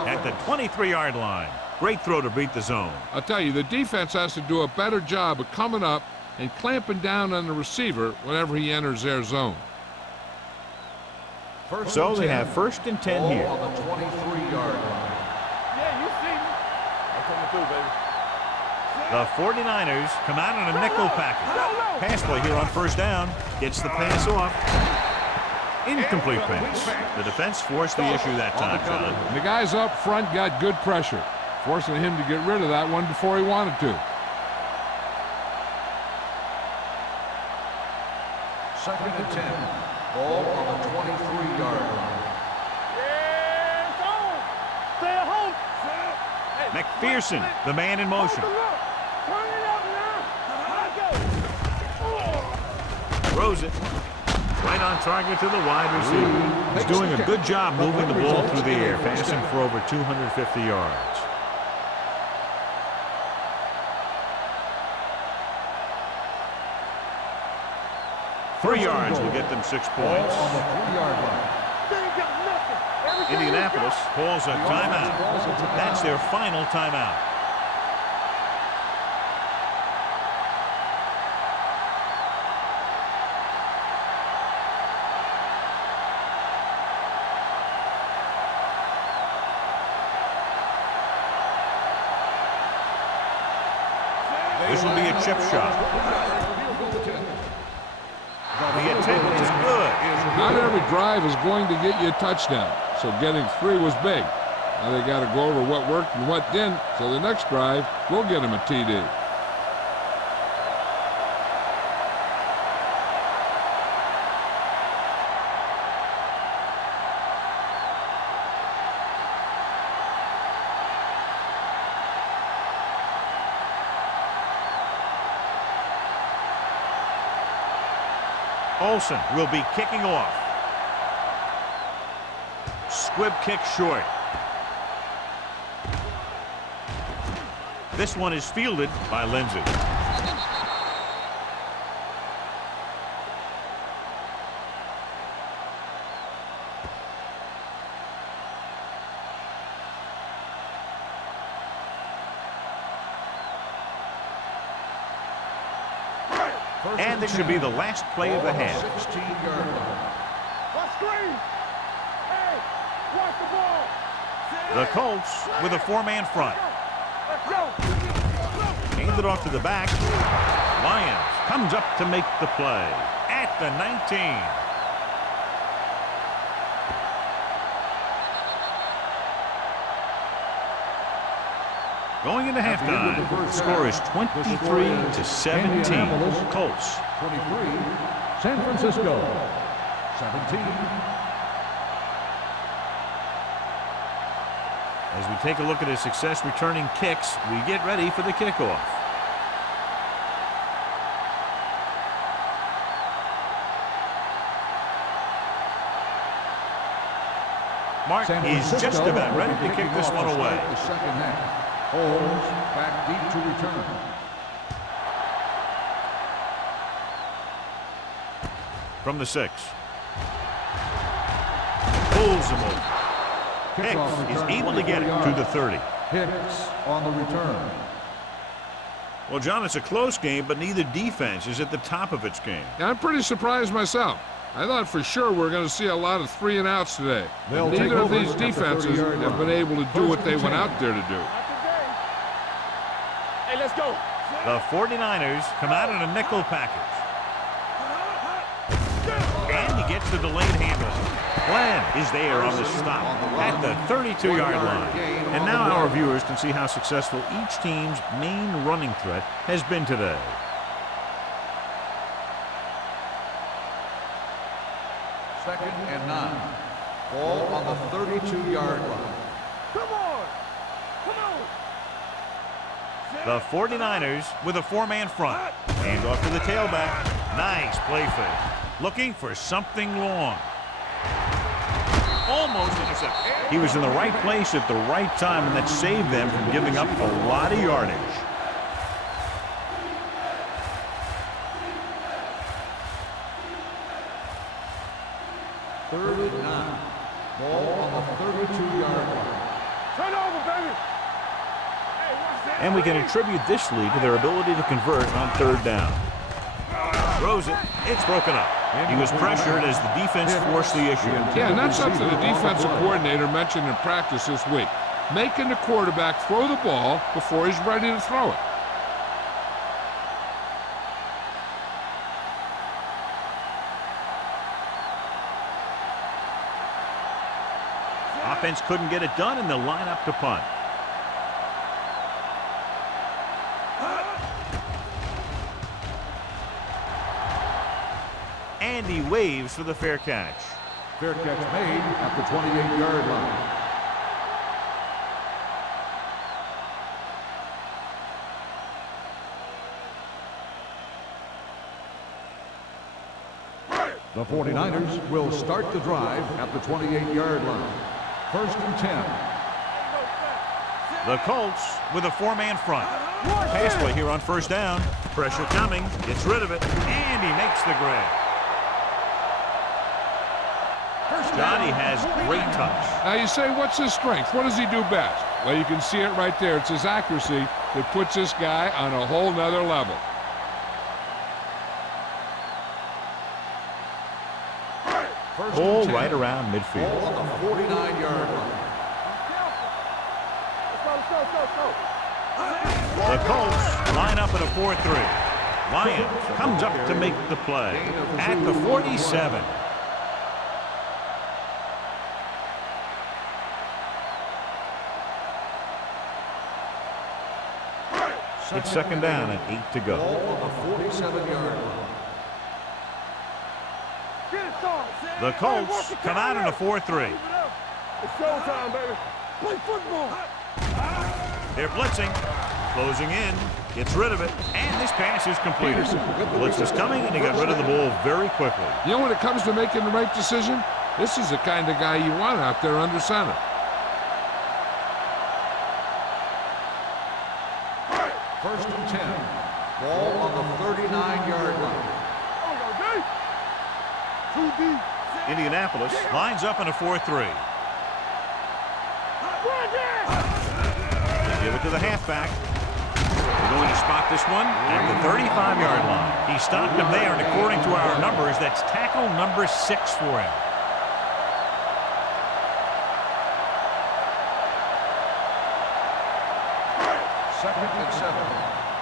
at the 23-yard line. Great throw to beat the zone. I'll tell you, the defense has to do a better job of coming up and clamping down on the receiver whenever he enters their zone. So they have 1st and 10 here. On the 23-yard line. Yeah, you see me. I'm coming through, baby. The 49ers come out in a nickel package. Pass play here on 1st down. Gets the pass off. Incomplete pass. The defense forced the issue that time, John. And the guys up front got good pressure, forcing him to get rid of that one before he wanted to. 2nd and 10. Ball on the 23-yard line. Yeah, it's on. Stay at home. McPherson, the man in motion. Turn it up now. Let's go. Throws it. Right on target to the wide receiver. He's doing a good job moving the ball through the air, passing for over 250 yards. Three yards will get them 6 points. On the 3-yard line. They ain't got nothing. Indianapolis calls a timeout. That's their final timeout. This will be a chip shot. The attempt is good. Not every drive is going to get you a touchdown, so getting 3 was big. Now they got to go over what worked and what didn't, so the next drive will get him a TD. Olsen will be kicking off. Squib kick short. This one is fielded by Lindsey. And this should be the last play of the half. 16-yard line. Watch screen. Hey, watch the ball. The Colts with a 4-man front. Let's go. Hand it off to the back. Lyons comes up to make the play at the 19. Going into halftime, the score is 23-17. Colts. 23, San Francisco, 17. As we take a look at his success returning kicks, we get ready for the kickoff. Mark is just about ready to kick this one away. The second half. Holmes back deep to return. From the 6. Pulls him over. Hicks is able to get it to the 30. Hicks on the return. Well, John, it's a close game, but neither defense is at the top of its game. I'm pretty surprised myself. I thought for sure we're going to see a lot of 3 and outs today. Neither of these defenses have been able to do what they went out there to do. Hey, let's go. The 49ers come out in a nickel package. And he gets the delayed handoff. Glenn is there on the stop at the 32-yard line. And now our viewers can see how successful each team's main running threat has been today. Second and 9. Ball on the 32-yard line. Come on. Come on. The 49ers with a 4-man front. Hand off to the tailback. Nice play fake. Looking for something long. Almost intercepted. He was in the right place at the right time, and that saved them from giving up a lot of yardage. 3rd and 9. Ball on the 32-yard line. Turn over, baby. Hey, watch that. And we can attribute this lead to their ability to convert on 3rd down. Throws it. It's broken up. He was pressured as the defense forced the issue. Yeah, and that's something the defensive coordinator mentioned in practice this week. Making the quarterback throw the ball before he's ready to throw it. Offense couldn't get it done, and they'll line up to punt. And he waves for the fair catch. Fair catch made at the 28-yard line. The 49ers will start the drive at the 28-yard line. 1st and 10. The Colts with a 4-man front. Pass play here on 1st down. Pressure coming. Gets rid of it. And he makes the grab. Johnny has great touch. Now you say, what's his strength? What does he do best? Well, you can see it right there. It's his accuracy that puts this guy on a whole nother level. Ball right around midfield. Ball on the 49-yard line. The Colts line up at a 4-3. Lyons comes up to make the play at the 47. It's 2nd down and 8 to go. Ball on the 47-yard line. The Colts come out in a 4-3. It's showtime, baby. Play football. They're blitzing, closing in, gets rid of it, and this pass is completed. Blitz was coming, and he got rid of the ball very quickly. You know, when it comes to making the right decision, this is the kind of guy you want out there under center. First and 10. Ball on the 39-yard line. Too deep. Indianapolis lines up in a 4-3. They give it to the halfback. They're going to spot this one at the 35-yard line. He stopped him there, and according to our numbers, that's tackle number 6 for him. Second and 7.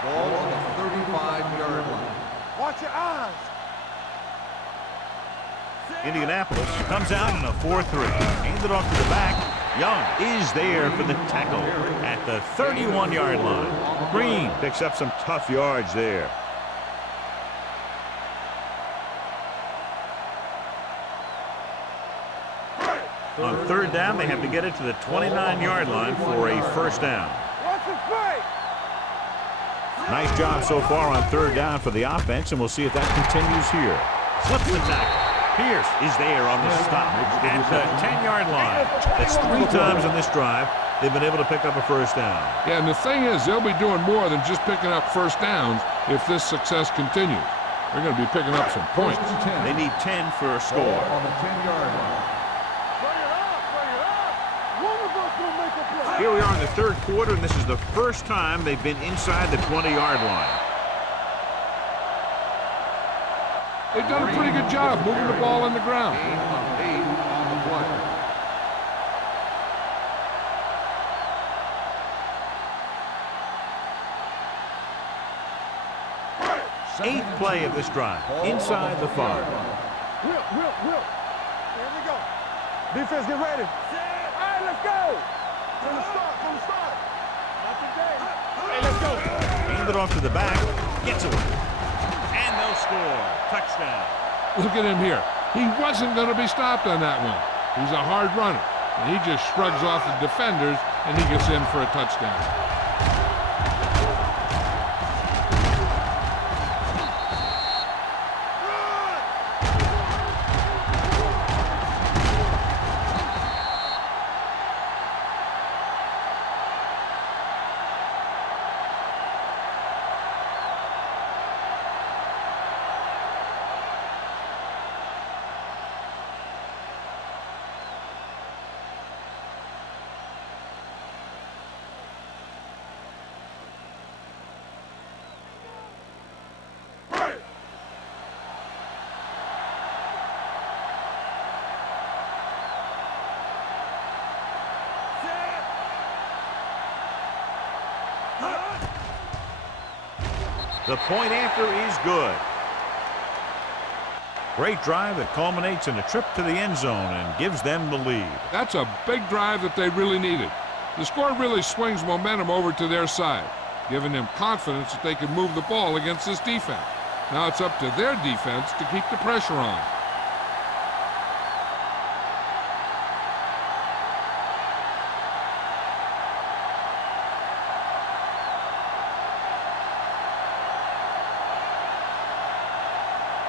Ball on the 35-yard line. Watch your eyes. Indianapolis comes out in a 4-3. Handed off to the back. Young is there for the tackle at the 31-yard line. Green picks up some tough yards there. On 3rd down, they have to get it to the 29-yard line for a 1st down. Watch the play. Nice job so far on 3rd down for the offense, and we'll see if that continues here. Slips the tackle. Pierce is there on the stop at the 10-yard line. That's 3 times on this drive they've been able to pick up a 1st down. Yeah, and the thing is, they'll be doing more than just picking up 1st downs if this success continues. They're going to be picking up some points. They need 10 for a score. On the 10-yard line. Bring it up. Bring it up. One of us will make a play. Here we are in the 3rd quarter, and this is the first time they've been inside the 20-yard line. They've done a pretty good job moving the ball on the ground. Gain of 8 on the play. Eighth play of this drive, inside the 5. Whip. Here we go. Defense, get ready. All right, let's go. From the start. Not today. Hey, let's go. Hand it off to the back, gets away. And they'll score. Touchdown. Look at him here. He wasn't going to be stopped on that one. He's a hard runner, and he just shrugs off the defenders, and he gets in for a touchdown. The point after is good. Great drive that culminates in a trip to the end zone and gives them the lead. That's a big drive that they really needed. The score really swings momentum over to their side, giving them confidence that they can move the ball against this defense. Now it's up to their defense to keep the pressure on.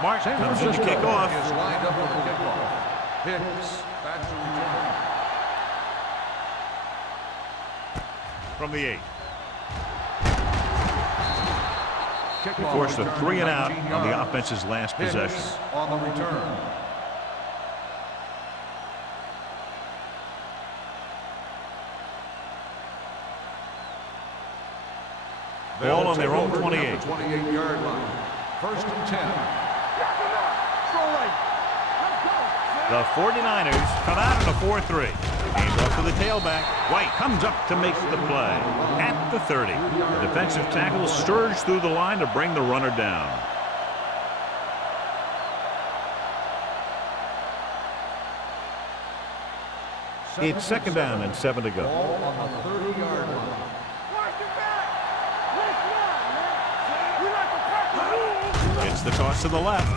Mark comes in to kick off. Is lined up for the kickoff. Hicks back to return. From the 8. Kickoff Forced a return 3 and out 19 on the yards. offense's last Hicks possession. on the return. Ball on their own They'll take over 28. at the 28-yard line. First and 10. The 49ers come out in a 4-3. Hands off to the tailback. White comes up to make the play at the 30. The defensive tackle surged through the line to bring the runner down. It's second down and 7 to go. Ball on the 30-yard line. It's the toss to the left.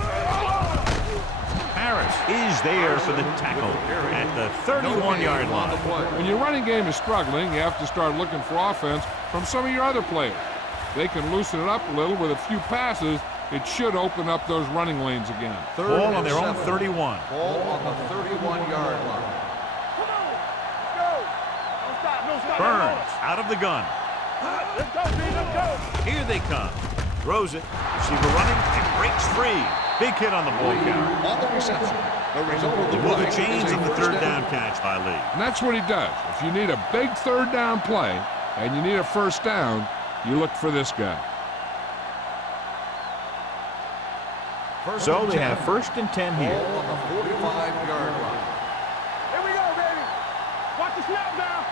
Harris is there for the tackle at the 31-yard line. When your running game is struggling, you have to start looking for offense from some of your other players. They can loosen it up a little with a few passes. It should open up those running lanes again. Ball on their own 31. Ball on the 31-yard line. Burns out of the gun. Let's go, B, let's go. Here they come. Throws it. Receiver running and breaks free. Big hit on the ball carrier. On the reception. The result of the Move play the chains is a of the first third down catch by Lee. And that's what he does. If you need a big third down play and you need a first down, you look for this guy. First So and they 10. have first and 10 here. Ball on the 45-yard line. Here we go, baby. Watch the snap now.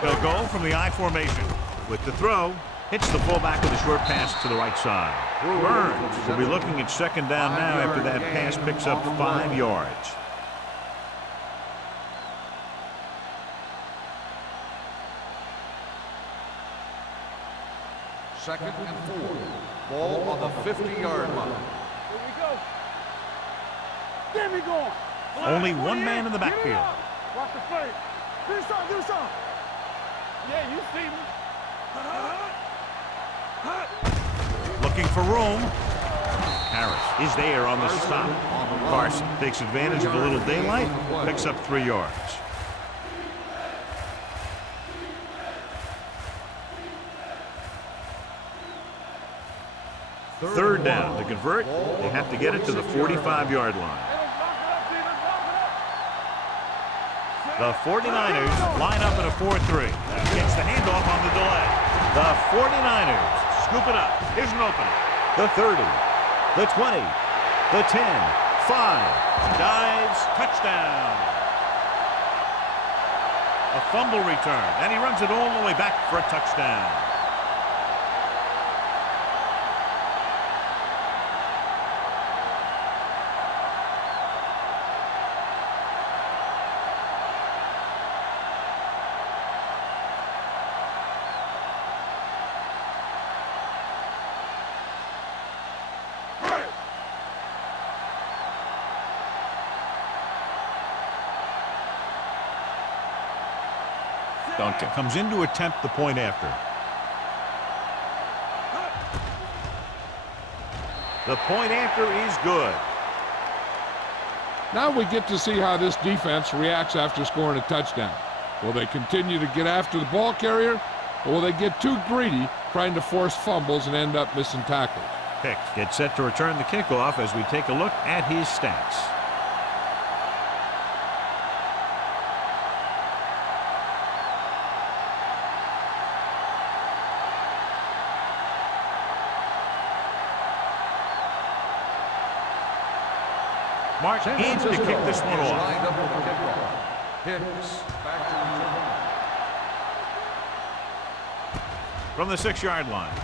They'll go from the I formation. With the throw, hits the fullback with a short pass to the right side. Burns will be looking at second down now after that pass picks up 5 yards. Second and 4. Ball on the 50-yard line. Here we go. Get me going. Only one man in the Get it backfield. up. Watch the play. Do something. Yeah, you see me. Looking for room. Harris is there on the stop. Carson takes advantage of a little daylight, picks up 3 yards. Third down. To convert, they have to get it to the 45-yard line. The 49ers line up in a 4-3. Gets the handoff on the delay. The 49ers scoop it up. Here's an opening. The 30, the 20, the 10, 5. Dives, touchdown. A fumble return, and he runs it all the way back for a touchdown. Duncan comes in to attempt the point after. The point after is good. Now we get to see how this defense reacts after scoring a touchdown. Will they continue to get after the ball carrier, or will they get too greedy trying to force fumbles and end up missing tackles? Hicks gets set to return the kickoff as we take a look at his stats. Mark needs to kick this one off. Lined up with the kickoff. Hicks back to return. from the 6-yard line.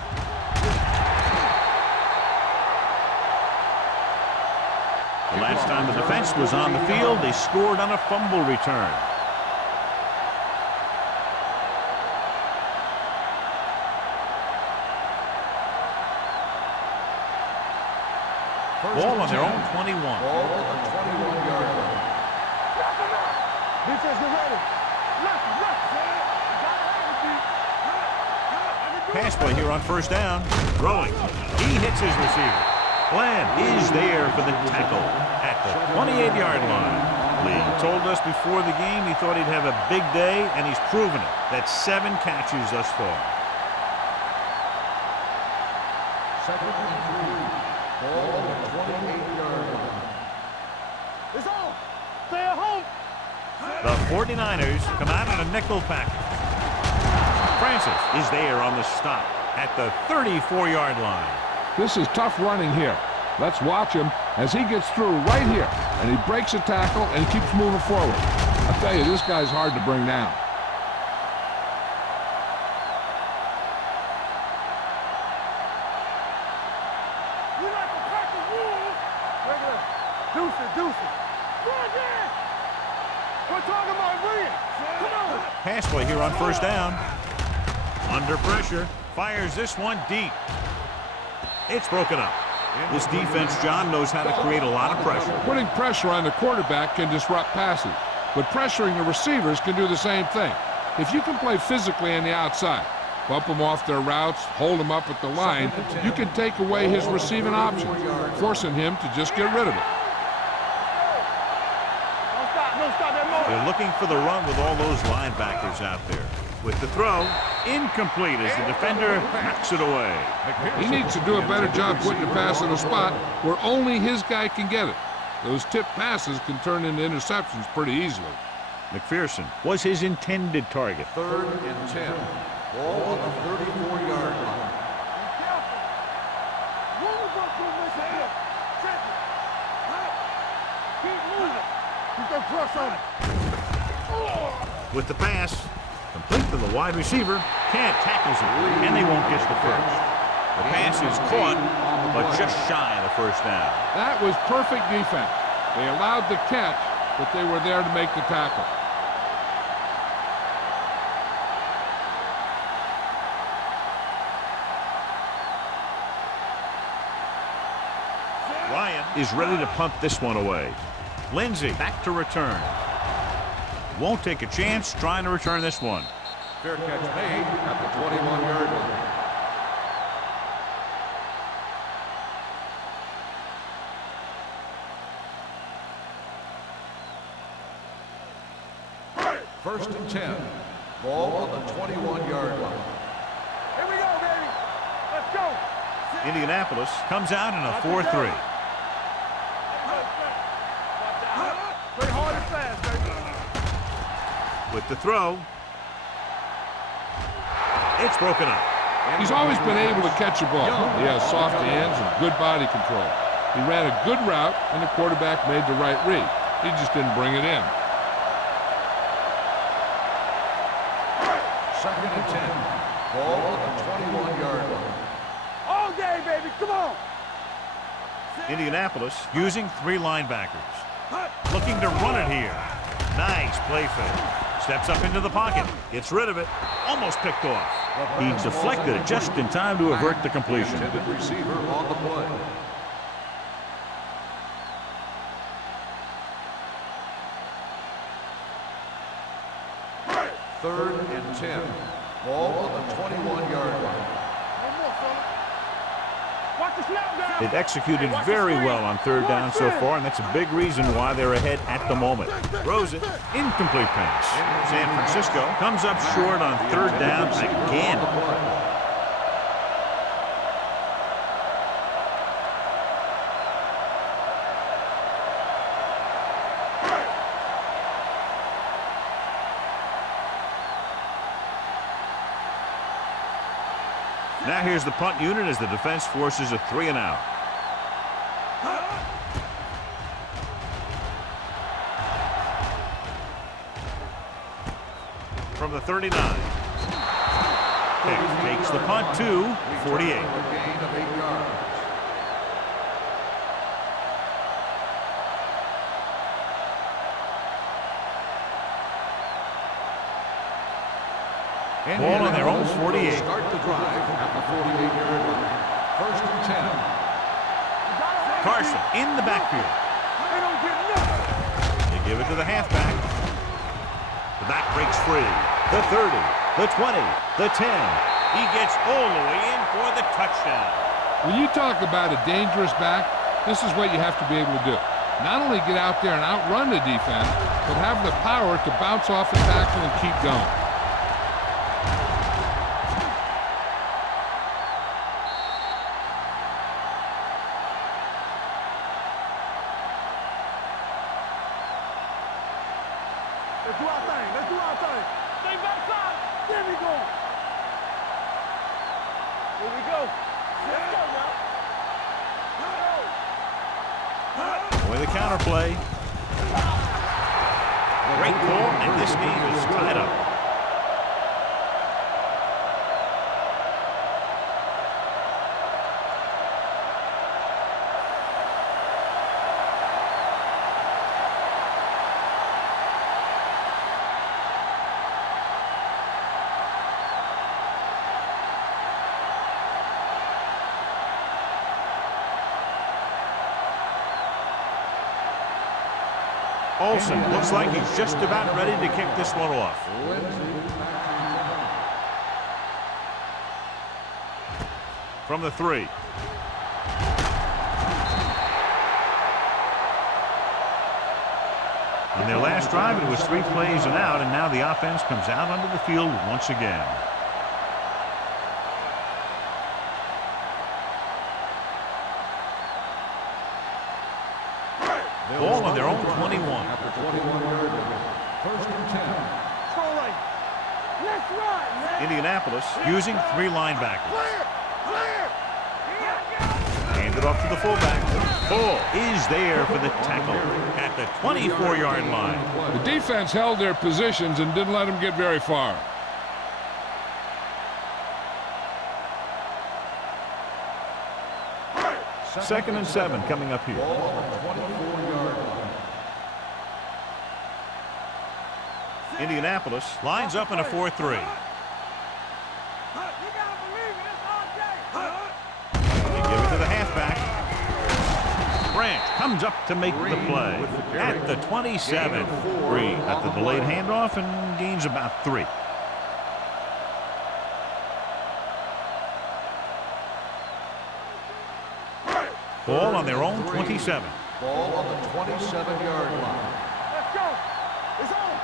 The last time the defense was on the field, they scored on a fumble return. Ball on their own 21. Ball on the 21-yard line. Defense, get ready. Left. Pass play here on first down. Throwing. He hits his receiver. Bland is there for the tackle at the 28-yard line. Lee told us before the game he thought he'd have a big day, and he's proven it. That's 7 catches thus far. Second and 3. Ball on the 28-yard line. It's on. Stay at home. The 49ers come out in a nickel package. Francis is there on the stop at the 34-yard line. This is tough running here. Let's watch him as he gets through right here. And he breaks a tackle and he keeps moving forward. I tell you, this guy's hard to bring down. You like to practice rules. Regular. Deuces. Run there. We're talking about win. Come on. Pass play here on first down. Under pressure. Fires this one deep. It's broken up. This defense, John, knows how to create a lot of pressure. Putting pressure on the quarterback can disrupt passes, but pressuring the receivers can do the same thing. If you can play physically on the outside, bump them off their routes, hold them up at the line, you can take away his receiving options, forcing him to just get rid of it. Don't stop that motor. They're looking for the run with all those linebackers out there. With the throw, incomplete as the defender knocks it away. He needs to do a better job putting the pass in a spot where only his guy can get it. Those tip passes can turn into interceptions pretty easily. McPherson was his intended target. Third and 10. Ball on the 34-yard line. Keep moving. Keep that press on it. With the pass, complete to the wide receiver. Can't tackles it, and they won't get the first. The pass is caught, but just shy of the first down. That was perfect defense. They allowed the catch, but they were there to make the tackle. Ryan is ready to punt this one away. Lindsey back to return. Won't take a chance trying to return this one. Fair catch made at the 21-yard line. First and 10. Ball on the 21-yard line. Here we go, baby. Let's go. Indianapolis comes out in a 4-3. Play hard and fast, baby. With the throw, it's broken up. He's always been able to catch a ball. He has soft hands and good body control. He ran a good route, and the quarterback made the right read. He just didn't bring it in. Second and 10. Ball on the 21-yard line. All day, baby. Come on. Indianapolis using 3 linebackers. Looking to run it here. Nice play fake. Steps up into the pocket. Gets rid of it. Almost picked off. He deflected it just in time to avert the completion. Intended receiver on the play. Third and 10. Ball on the 21-yard line. Watch the snap down. They've executed very well on third down so far, and that's a big reason why they're ahead at the moment. Throws it. Incomplete pass. San Francisco comes up short on third down again. Now here's the punt unit as the defense forces a 3-and-out. From the 39. Pick takes makes the punt to 48. A gain of 8 yards. Ball on their own 48. Start the drive at the 48-yard line. First and 10. Carson in the backfield. They don't get nothing. They give it to the halfback. The back breaks free. The 30, the 20, the 10. He gets all the way in for the touchdown. When you talk about a dangerous back, this is what you have to be able to do. Not only get out there and outrun the defense, but have the power to bounce off a tackle and keep going. Let's do our thing. Let's do our thing. Stay backside. There we go. Here we go. Let's go now. With a counter play. Great call, and this game is tied up. Olsen looks like he's just about ready to kick this one off. From the 3. On their last drive, it was 3 plays and out, and now the offense comes out onto the field once again. Ball on their own 21. At the 21-yard line. First and 10. Strong right. Let's run, man. Indianapolis using 3 linebackers. Clear. Clear. Hand it off to the fullback. Ball is there for the tackle at the 24-yard line. The defense held their positions and didn't let them get very far. Second and 7 coming up here. Ball on the 24-yard line. Indianapolis lines up in a 4-3. You gotta believe it. It's RJ. They give it to the halfback. Branch comes up to make the play at the 27. Green at the delayed handoff and gains about 3. Ball on their own 27. Ball on the 27-yard line. Let's go. It's on.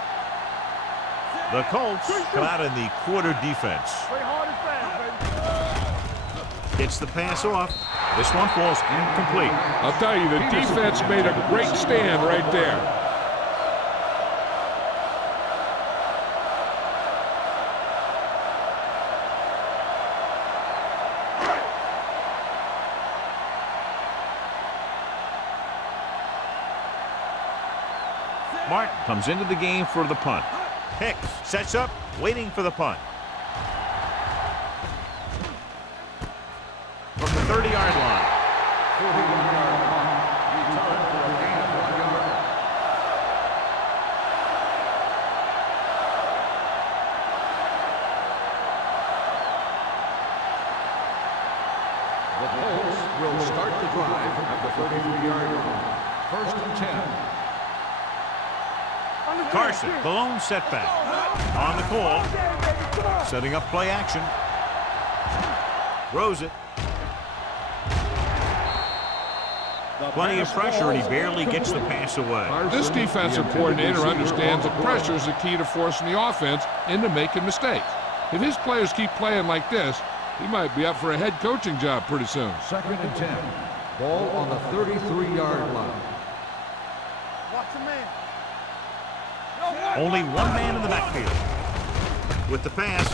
The Colts come out in the quarter defense. Play hard and fast, baby. Hits the pass off. This one falls incomplete. I'll tell you, the defense made a great stand right there. Martin comes into the game for the punt. Hicks sets up, waiting for the punt. From the 30-yard line. 41-yard punt. Return for a gain of 1 yard. The Colts will start the drive at the 33-yard line. First and 10. Carson, the lone setback. On the call. Setting up play action. Throws it. Plenty of pressure, and he barely gets the pass away. This defensive coordinator understands that pressure is the key to forcing the offense into making mistakes. If his players keep playing like this, he might be up for a head coaching job pretty soon. Second and 10. Ball on the 33-yard line. Watch the man. Only one man in the backfield. With the pass,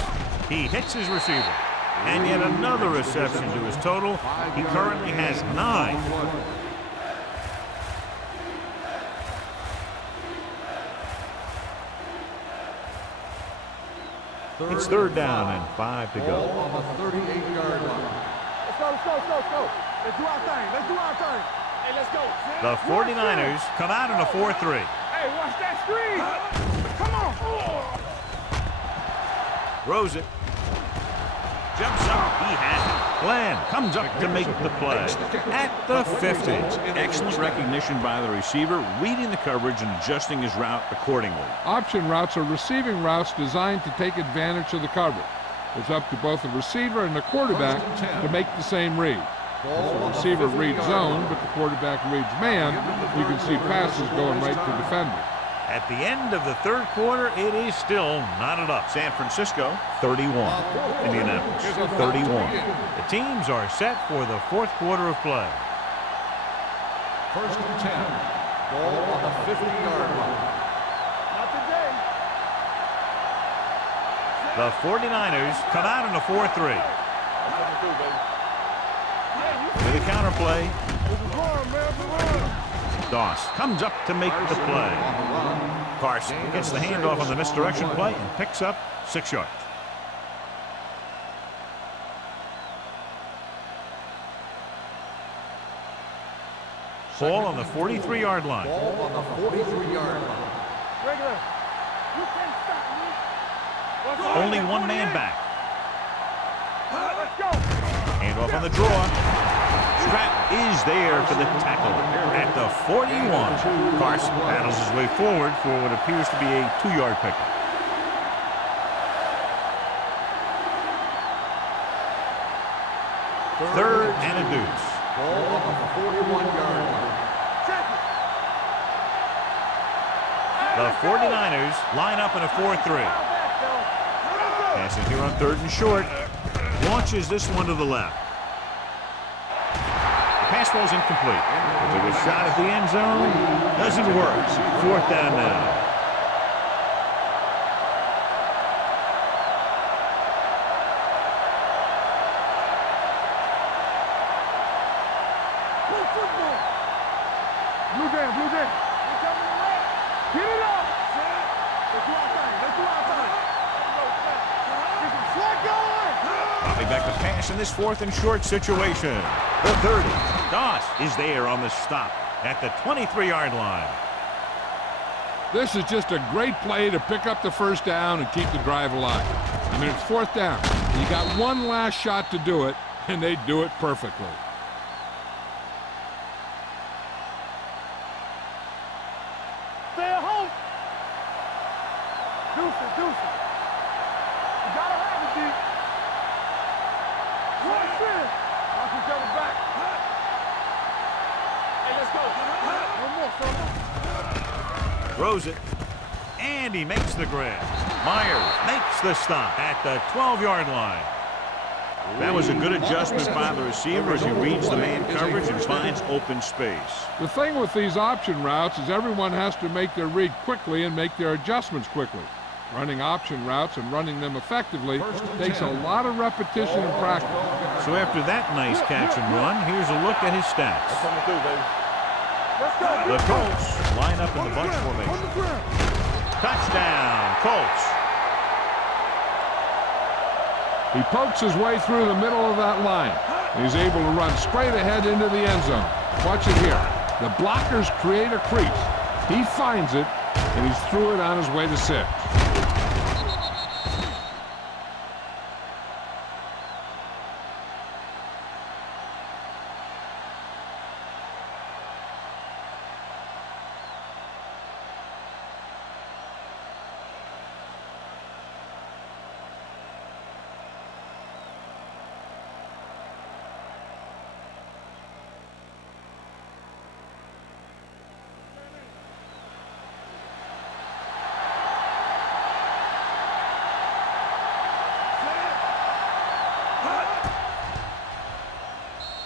he hits his receiver. And yet another reception to his total. He currently has 9. It's third down and 5 to Ball go. on the 38-yard line. Let's go, let's go, let's go, let's go. Let's do our thing. Let's do our thing. Hey, let's go. The 49ers come out in a 4-3. Hey, watch that screen. Come on. Throws it. Jumps up. He has it. Glenn comes up to make the play at the 50. Excellent recognition by the receiver, reading the coverage and adjusting his route accordingly. Option routes are receiving routes designed to take advantage of the coverage. It's up to both the receiver and the quarterback to make the same read. If the receiver reads zone, but the quarterback reads man, you can see passes going right to defender. At the end of the third quarter, it is still knotted up. San Francisco, 31. Indianapolis, 31. The teams are set for the fourth quarter of play. First and 10. Ball on the 50-yard line. Not today. The 49ers come out in a 4-3. With a counter play, Doss comes up to make the play. Carson gets the handoff on the misdirection play and picks up 6 yards. Ball on the 43-yard line. Ball on the 43-yard line. Regular. You can't stop me. Only one man back. Let's go. Handoff on the draw. Stratton is there for the tackle at the 41. Carson paddles his way forward for what appears to be a 2-yard pickup. Third and a deuce. Ball on the 41-yard line. The 49ers line up in a 4-3. Passing here on third and short. Launches this one to the left. The pass ball's incomplete. Took a shot at the end zone. Doesn't work. Fourth down now. Blue jam, blue jam. Get it up. Let's do our thing. Let's do our thing. Get some slack going. Dropping back to pass in this fourth and short situation. The 30. Doss is there on the stop at the 23-yard line. This is just a great play to pick up the first down and keep the drive alive. I mean, it's fourth down. You got one last shot to do it, and they do it perfectly. Stay at home. Deuce it, deuce it. You gotta have it, D. Watch it. Watch each other back. Hey, let's go. One more, son. Throws it. And he makes the grab. Myers makes the stop at the 12-yard line. That was a good adjustment by the receiver as he reads the man coverage and finds open space. The thing with these option routes is everyone has to make their read quickly and make their adjustments quickly. Running option routes and running them effectively takes a lot of repetition and practice. So after that nice catch and run, here's a look at his stats. Coming through, baby. Let's go. The Colts line up in the bunch formation. Touchdown, Colts. He pokes his way through the middle of that line. He's able to run straight ahead into the end zone. Watch it here. The blockers create a crease. He finds it, and he's through it on his way to 6.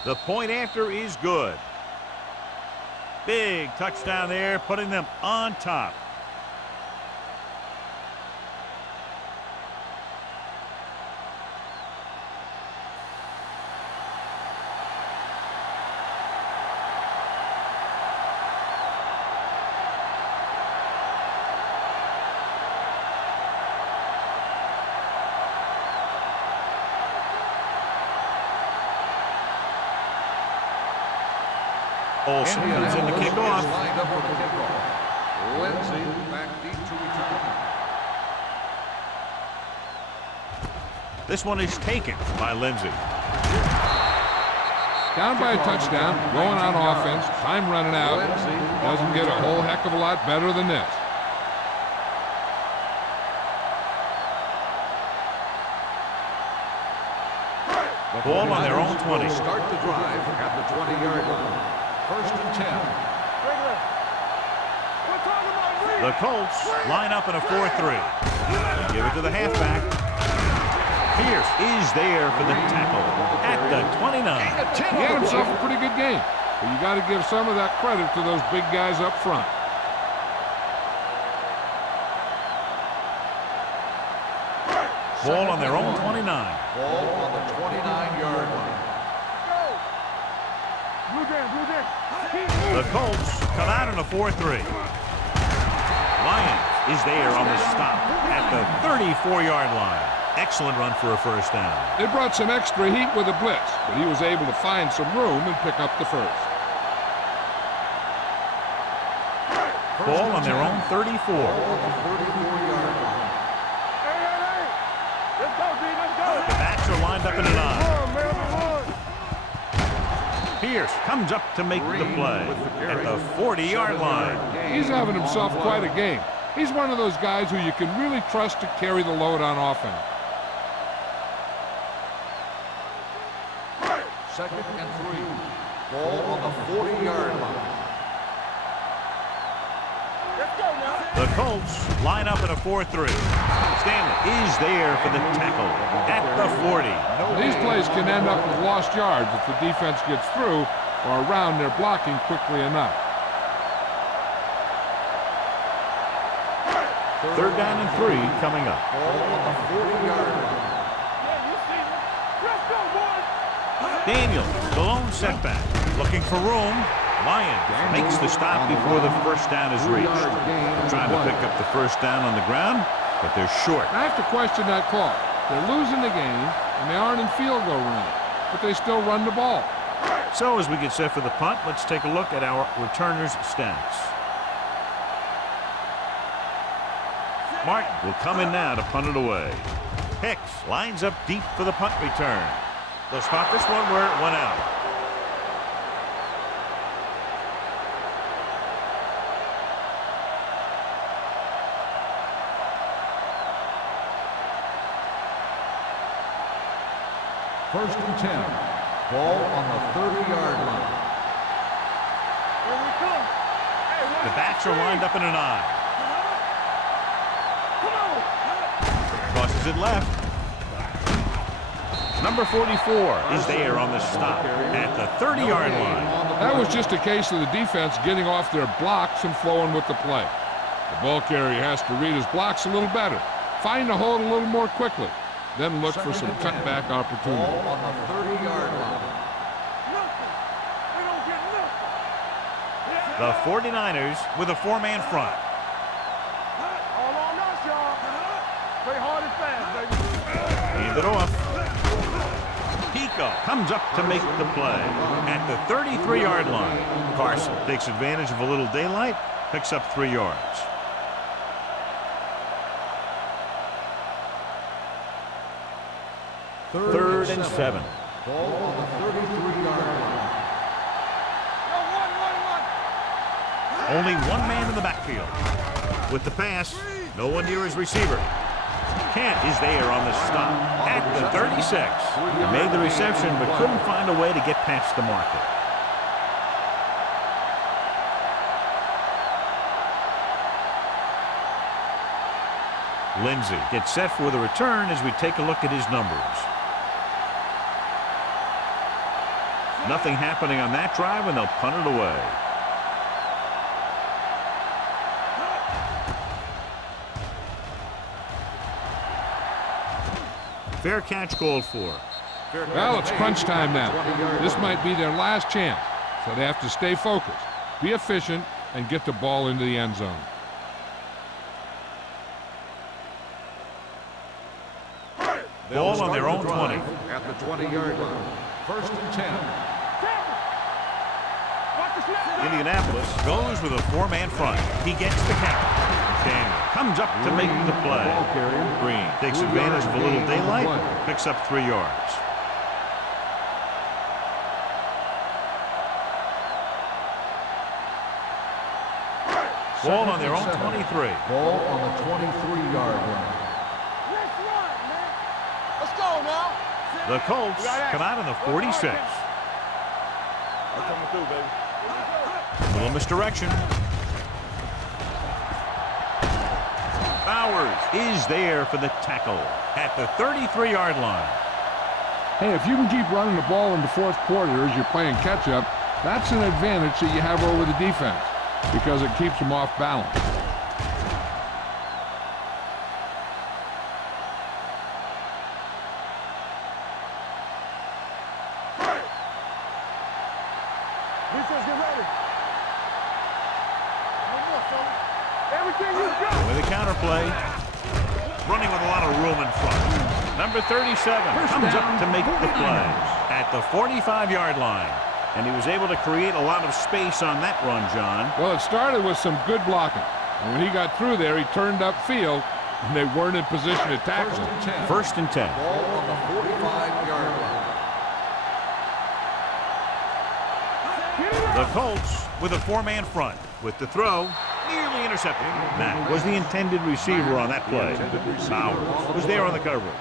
The point after is good. Big touchdown there, putting them on top. Olsen comes in to kick off. Lined up for the kickoff. Lindsay back deep to return. This one is taken by Lindsay. Down by a touchdown, going on offense, time running out. Doesn't get a whole heck of a lot better than this. Ball on their own 20. Start the drive at the 20-yard line. 1st and 10. The Colts line up in a 4-3. Give it to the halfback. Pierce is there for the tackle at the 29. He had himself a pretty good game, but you got to give some of that credit to those big guys up front. Ball on their own 29. Ball on the 29-yard line. The Colts come out in a 4-3. Lyons is there on the stop at the 34-yard line. Excellent run for a first down. They brought some extra heat with a blitz, but he was able to find some room and pick up the first. Ball on their own 34. Ball on the 34-yard line. The backs are lined up in an I. Pierce comes up to make the play at the 40-yard line. He's having himself quite a game. He's one of those guys who you can really trust to carry the load on offense. 2nd and 3. Ball on the 40-yard line. The Colts line up in a 4-3. Stanley is there for the tackle at the 40. These plays can end up with lost yards if the defense gets through or around their blocking quickly enough. 3rd down and 3 coming up. Ball on the 40-yard line. Daniels, the lone setback, looking for room. Lyons makes the stop before the first down is reached. They're trying to pick up the first down on the ground, but they're short. I have to question that call. They're losing the game, and they aren't in field goal range, but they still run the ball. So as we get set for the punt, let's take a look at our returners' stats. Martin will come in now to punt it away. Hicks lines up deep for the punt return. They'll spot this one where it went out. First and 10. Ball on the 30-yard line. The backs are lined up in an I. Crosses it left. Number 44 is there on the stop at the 30-yard line. That was just a case of the defense getting off their blocks and flowing with the play. The ball carrier has to read his blocks a little better, find the hold a little more quickly, then look for some cutback opportunity. Ball on the 30-yard line. The 49ers with a 4-man front. All on us, y'all. Play hard and fast, baby. Hand it off. Pico comes up to make the play at the 33-yard line. Carson takes advantage of a little daylight, picks up 3 yards. Third and 7. Ball on the 33-yard line. Only one man in the backfield. With the pass, no one near his receiver. Kent is there on the stop at the 36. He made the reception but couldn't find a way to get past the marker. Lindsay gets set for the return as we take a look at his numbers. Nothing happening on that drive, and they'll punt it away. Fair catch called for. Well, it's crunch time now. This might be their last chance, so they have to stay focused, be efficient, and get the ball into the end zone. Ball on their own 20. At the 20-yard line. First and 10. Indianapolis goes with a four-man front. He gets the count. Daniel comes up to make the play. Green takes advantage of a little daylight, picks up 3 yards. Ball on their own 23. Ball on the 23-yard line. Let's go now. The Colts come out in the 46. Coming through, baby. Little misdirection. Bowers is there for the tackle at the 33-yard line. Hey, if you can keep running the ball in the fourth quarter as you're playing catch-up, that's an advantage that you have over the defense because it keeps them off balance. Defense, get ready. Everything you got. With a counterplay, running with a lot of room in front. Number 37 comes up to make the play at the 45-yard line. And he was able to create a lot of space on that run, John. Well, it started with some good blocking. And when he got through there, he turned upfield, and they weren't in position to tackle him. First and 10. Ball on the 45-yard line. The Colts with a four-man front. With the throw, nearly intercepted. That was the intended receiver on that play. Bowers was there on the coverage.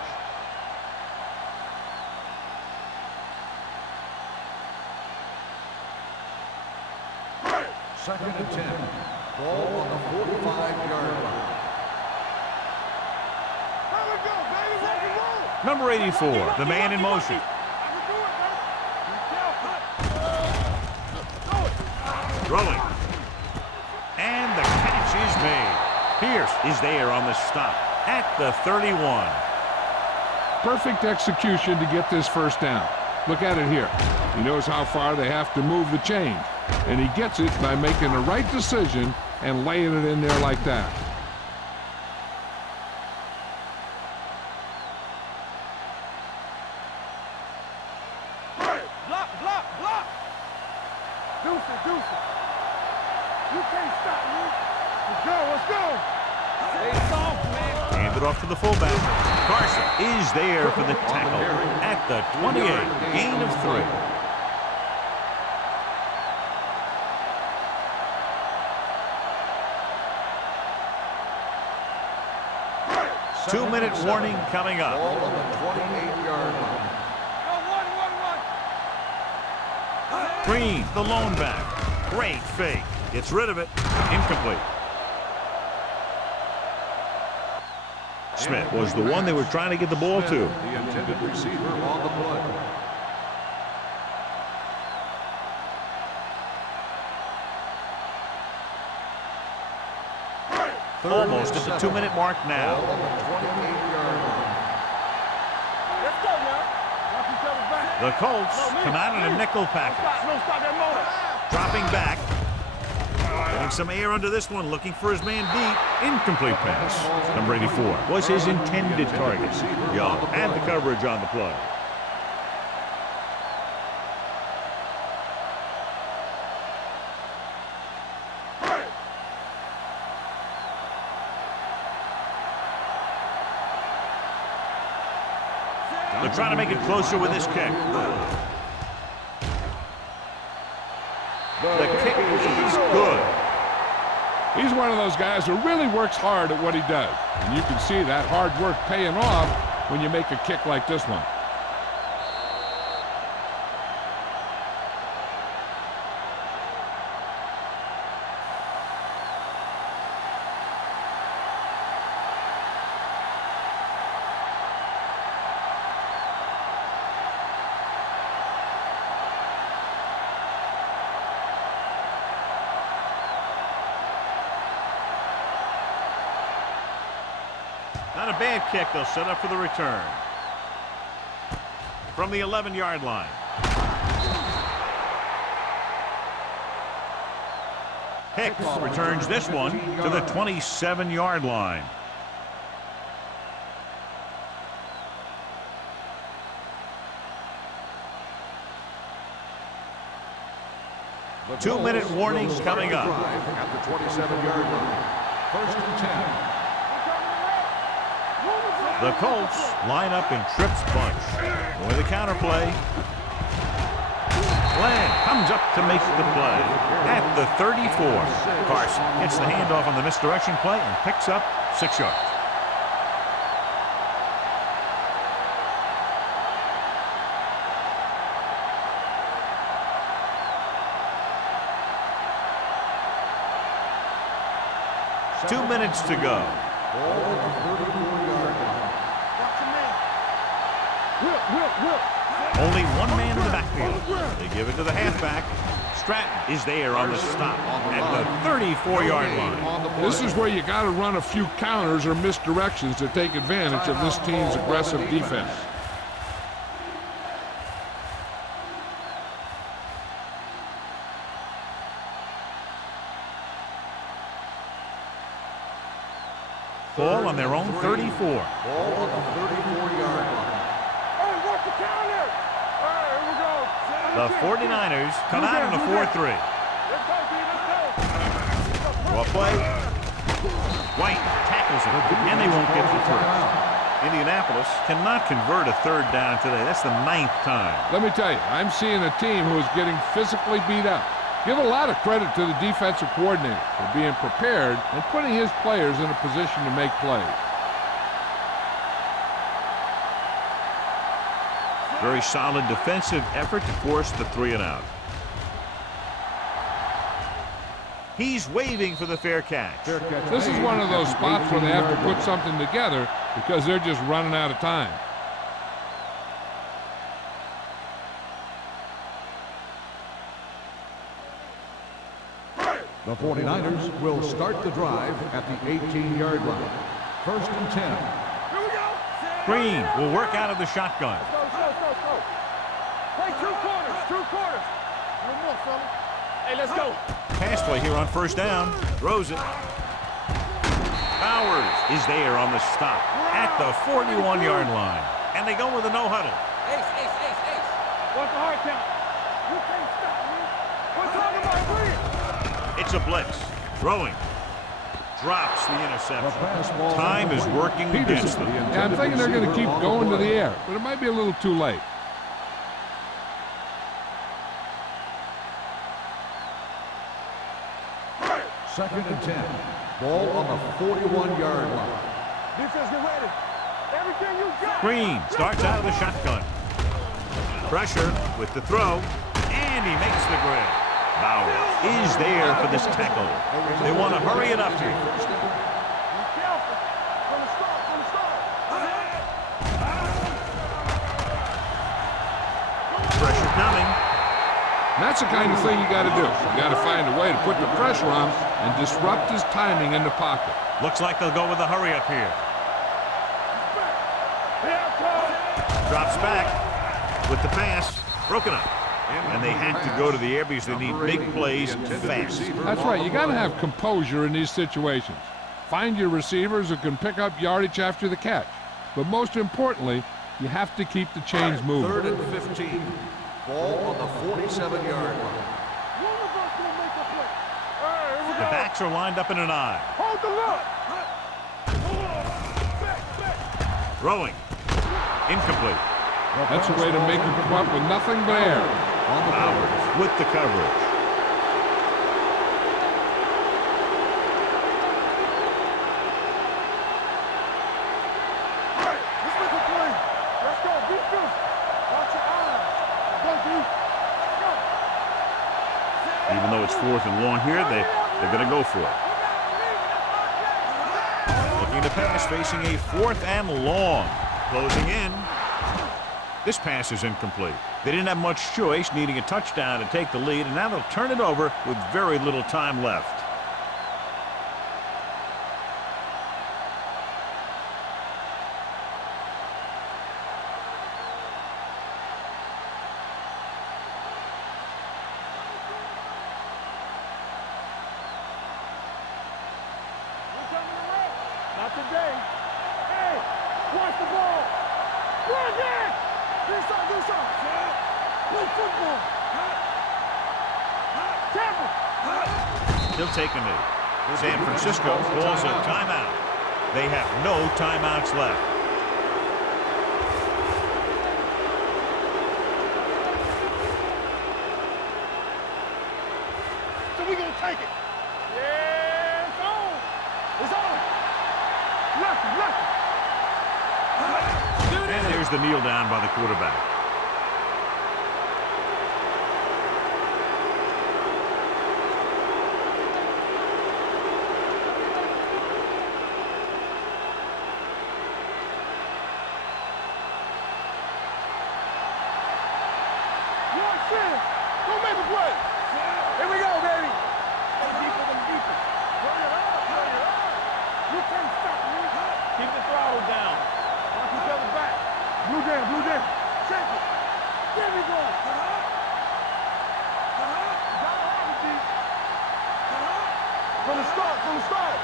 Second and 10. Ball on the 45-yard line. Number 84, the man in motion. Throwing. And the catch is made. Pierce is there on the stop at the 31. Perfect execution to get this first down. Look at it here. He knows how far they have to move the chain. And he gets it by making the right decision and laying it in there like that. Block, block, block. Deuce it, deuce it. You can't stop me. Let's go, let's go. Stay soft, man. Hand it off to the fullback. Carson is there for the tackle at the 28. Gain of 3. 2-minute warning coming up. Ball on the 28-yard line. Green, the lone back. Great fake. Gets rid of it. Incomplete. Smith was the one they were trying to get the ball to. The intended receiver on the play. Almost at the 2-minute mark now. Ball on the 28-yard line. Let's go now. Watch each other back. The Colts come out in a nickel package. No, stop that motor. Dropping back. Getting some air under this one, looking for his man deep. Incomplete pass. Number 84 was his intended target. Young had the coverage on the play. They're trying to make it closer with this kick. The kick is good. He's one of those guys who really works hard at what he does. And you can see that hard work paying off when you make a kick like this one. Not a bad kick. They'll set up for the return. From the 11-yard line. Hicks returns this one to the 27-yard line. The 2-minute Colts warning will start coming the up. drive at the 27-yard line. First and 10. The Colts line up in trips bunch. With a counter play. Glenn comes up to make the play at the 34. Carson gets the handoff on the misdirection play and picks up 6 yards. Two minutes to go. Ball at the 34-yard line. Will. Only one man in the backfield. They give it to the halfback. Stratton is there on the stop at the 34-yard line. This is where you got to run a few counters or misdirections to take advantage of this team's aggressive defense. Ball on their own 34. Ball on the 34-yard line. Hey, watch the counter. All right, here we go. The 49ers come out in a 4-3. Let's go, B. Let's go. Draw play. White tackles it, and they won't get the first. Indianapolis cannot convert a third down today. That's the 9th time. Let me tell you, I'm seeing a team who is getting physically beat up. Give a lot of credit to the defensive coordinator for being prepared and putting his players in a position to make plays. Very solid defensive effort to force the 3-and-out. He's waving for the fair catch. This is one of those spots where they have to put something together because they're just running out of time. The 49ers will start the drive at the 18-yard line. First and 10. Here we go. Green will work out of the shotgun. Go. Play two quarters. No more, fella. Hey, let's go. Pass play here on first down. Throws it. Bowers is there on the stop at the 41-yard line. And they go with a no-huddle. Ace. What's the hard count? You can't stop me. We're talking about Green. It's a blitz. Throwing. Drops the interception. Time is working against them. Yeah, I'm thinking they're going to keep going to the air, but it might be a little too late. Second and 10. Ball on the 41-yard line. Defense, get ready. Everything you got. Green starts out of the shotgun. Pressure with the throw, and he makes the grab. Bowers is there for this tackle. They want to hurry it up here. Be careful. From the start. Pressure coming. And that's the kind of thing you got to do. You got to find a way to put the pressure on him and disrupt his timing in the pocket. Looks like they'll go with a hurry up here. Drops back with the pass. Broken up. And they have to go to the air because they need big plays fast. That's right. You got to have composure in these situations. Find your receivers who can pick up yardage after the catch. But most importantly, you have to keep the chains moving. Third and 15. Ball on the 47-yard line. The backs are lined up in an I. Hold the look. Throwing. Incomplete. That's a way to make him come up with nothing but air. Bowers with the coverage. Let's make a play. Let's go. Defense. Watch your eyes. Go, D. Let's go. Even though it's 4th and long here, they're going to go for it. Looking to pass, facing a 4th and long. Closing in. This pass is incomplete. They didn't have much choice, needing a touchdown to take the lead, and now they'll turn it over with very little time left. Not today. Hey, watch the ball. Run it. Do something. Play football. He'll take a knee. San Francisco calls a timeout. They have no timeouts left. So we're going to take it. Yeah, it's on. It's on. Lucky. And there's the kneel down by the quarterback. Go make a play. Here we go, baby. Deeper. You can't stop me. Keep the throttle down. Watch each other back. Blue down. Check it. There we go. From the start. You fine.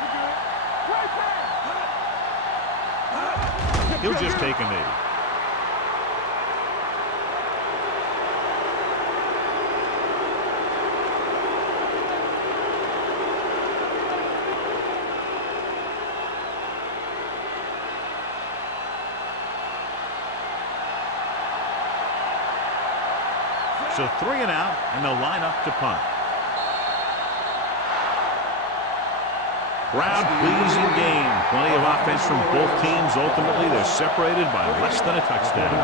You good. Right there. He'll just take a knee. So 3 and out, and they'll line up to punt. Crowd-pleasing game. Plenty of offense from both teams. Ultimately, they're separated by less than a touchdown.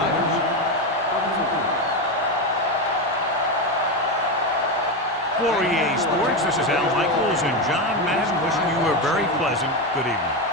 For EA Sports, this is Al Michaels and John Madden wishing you a very pleasant good evening.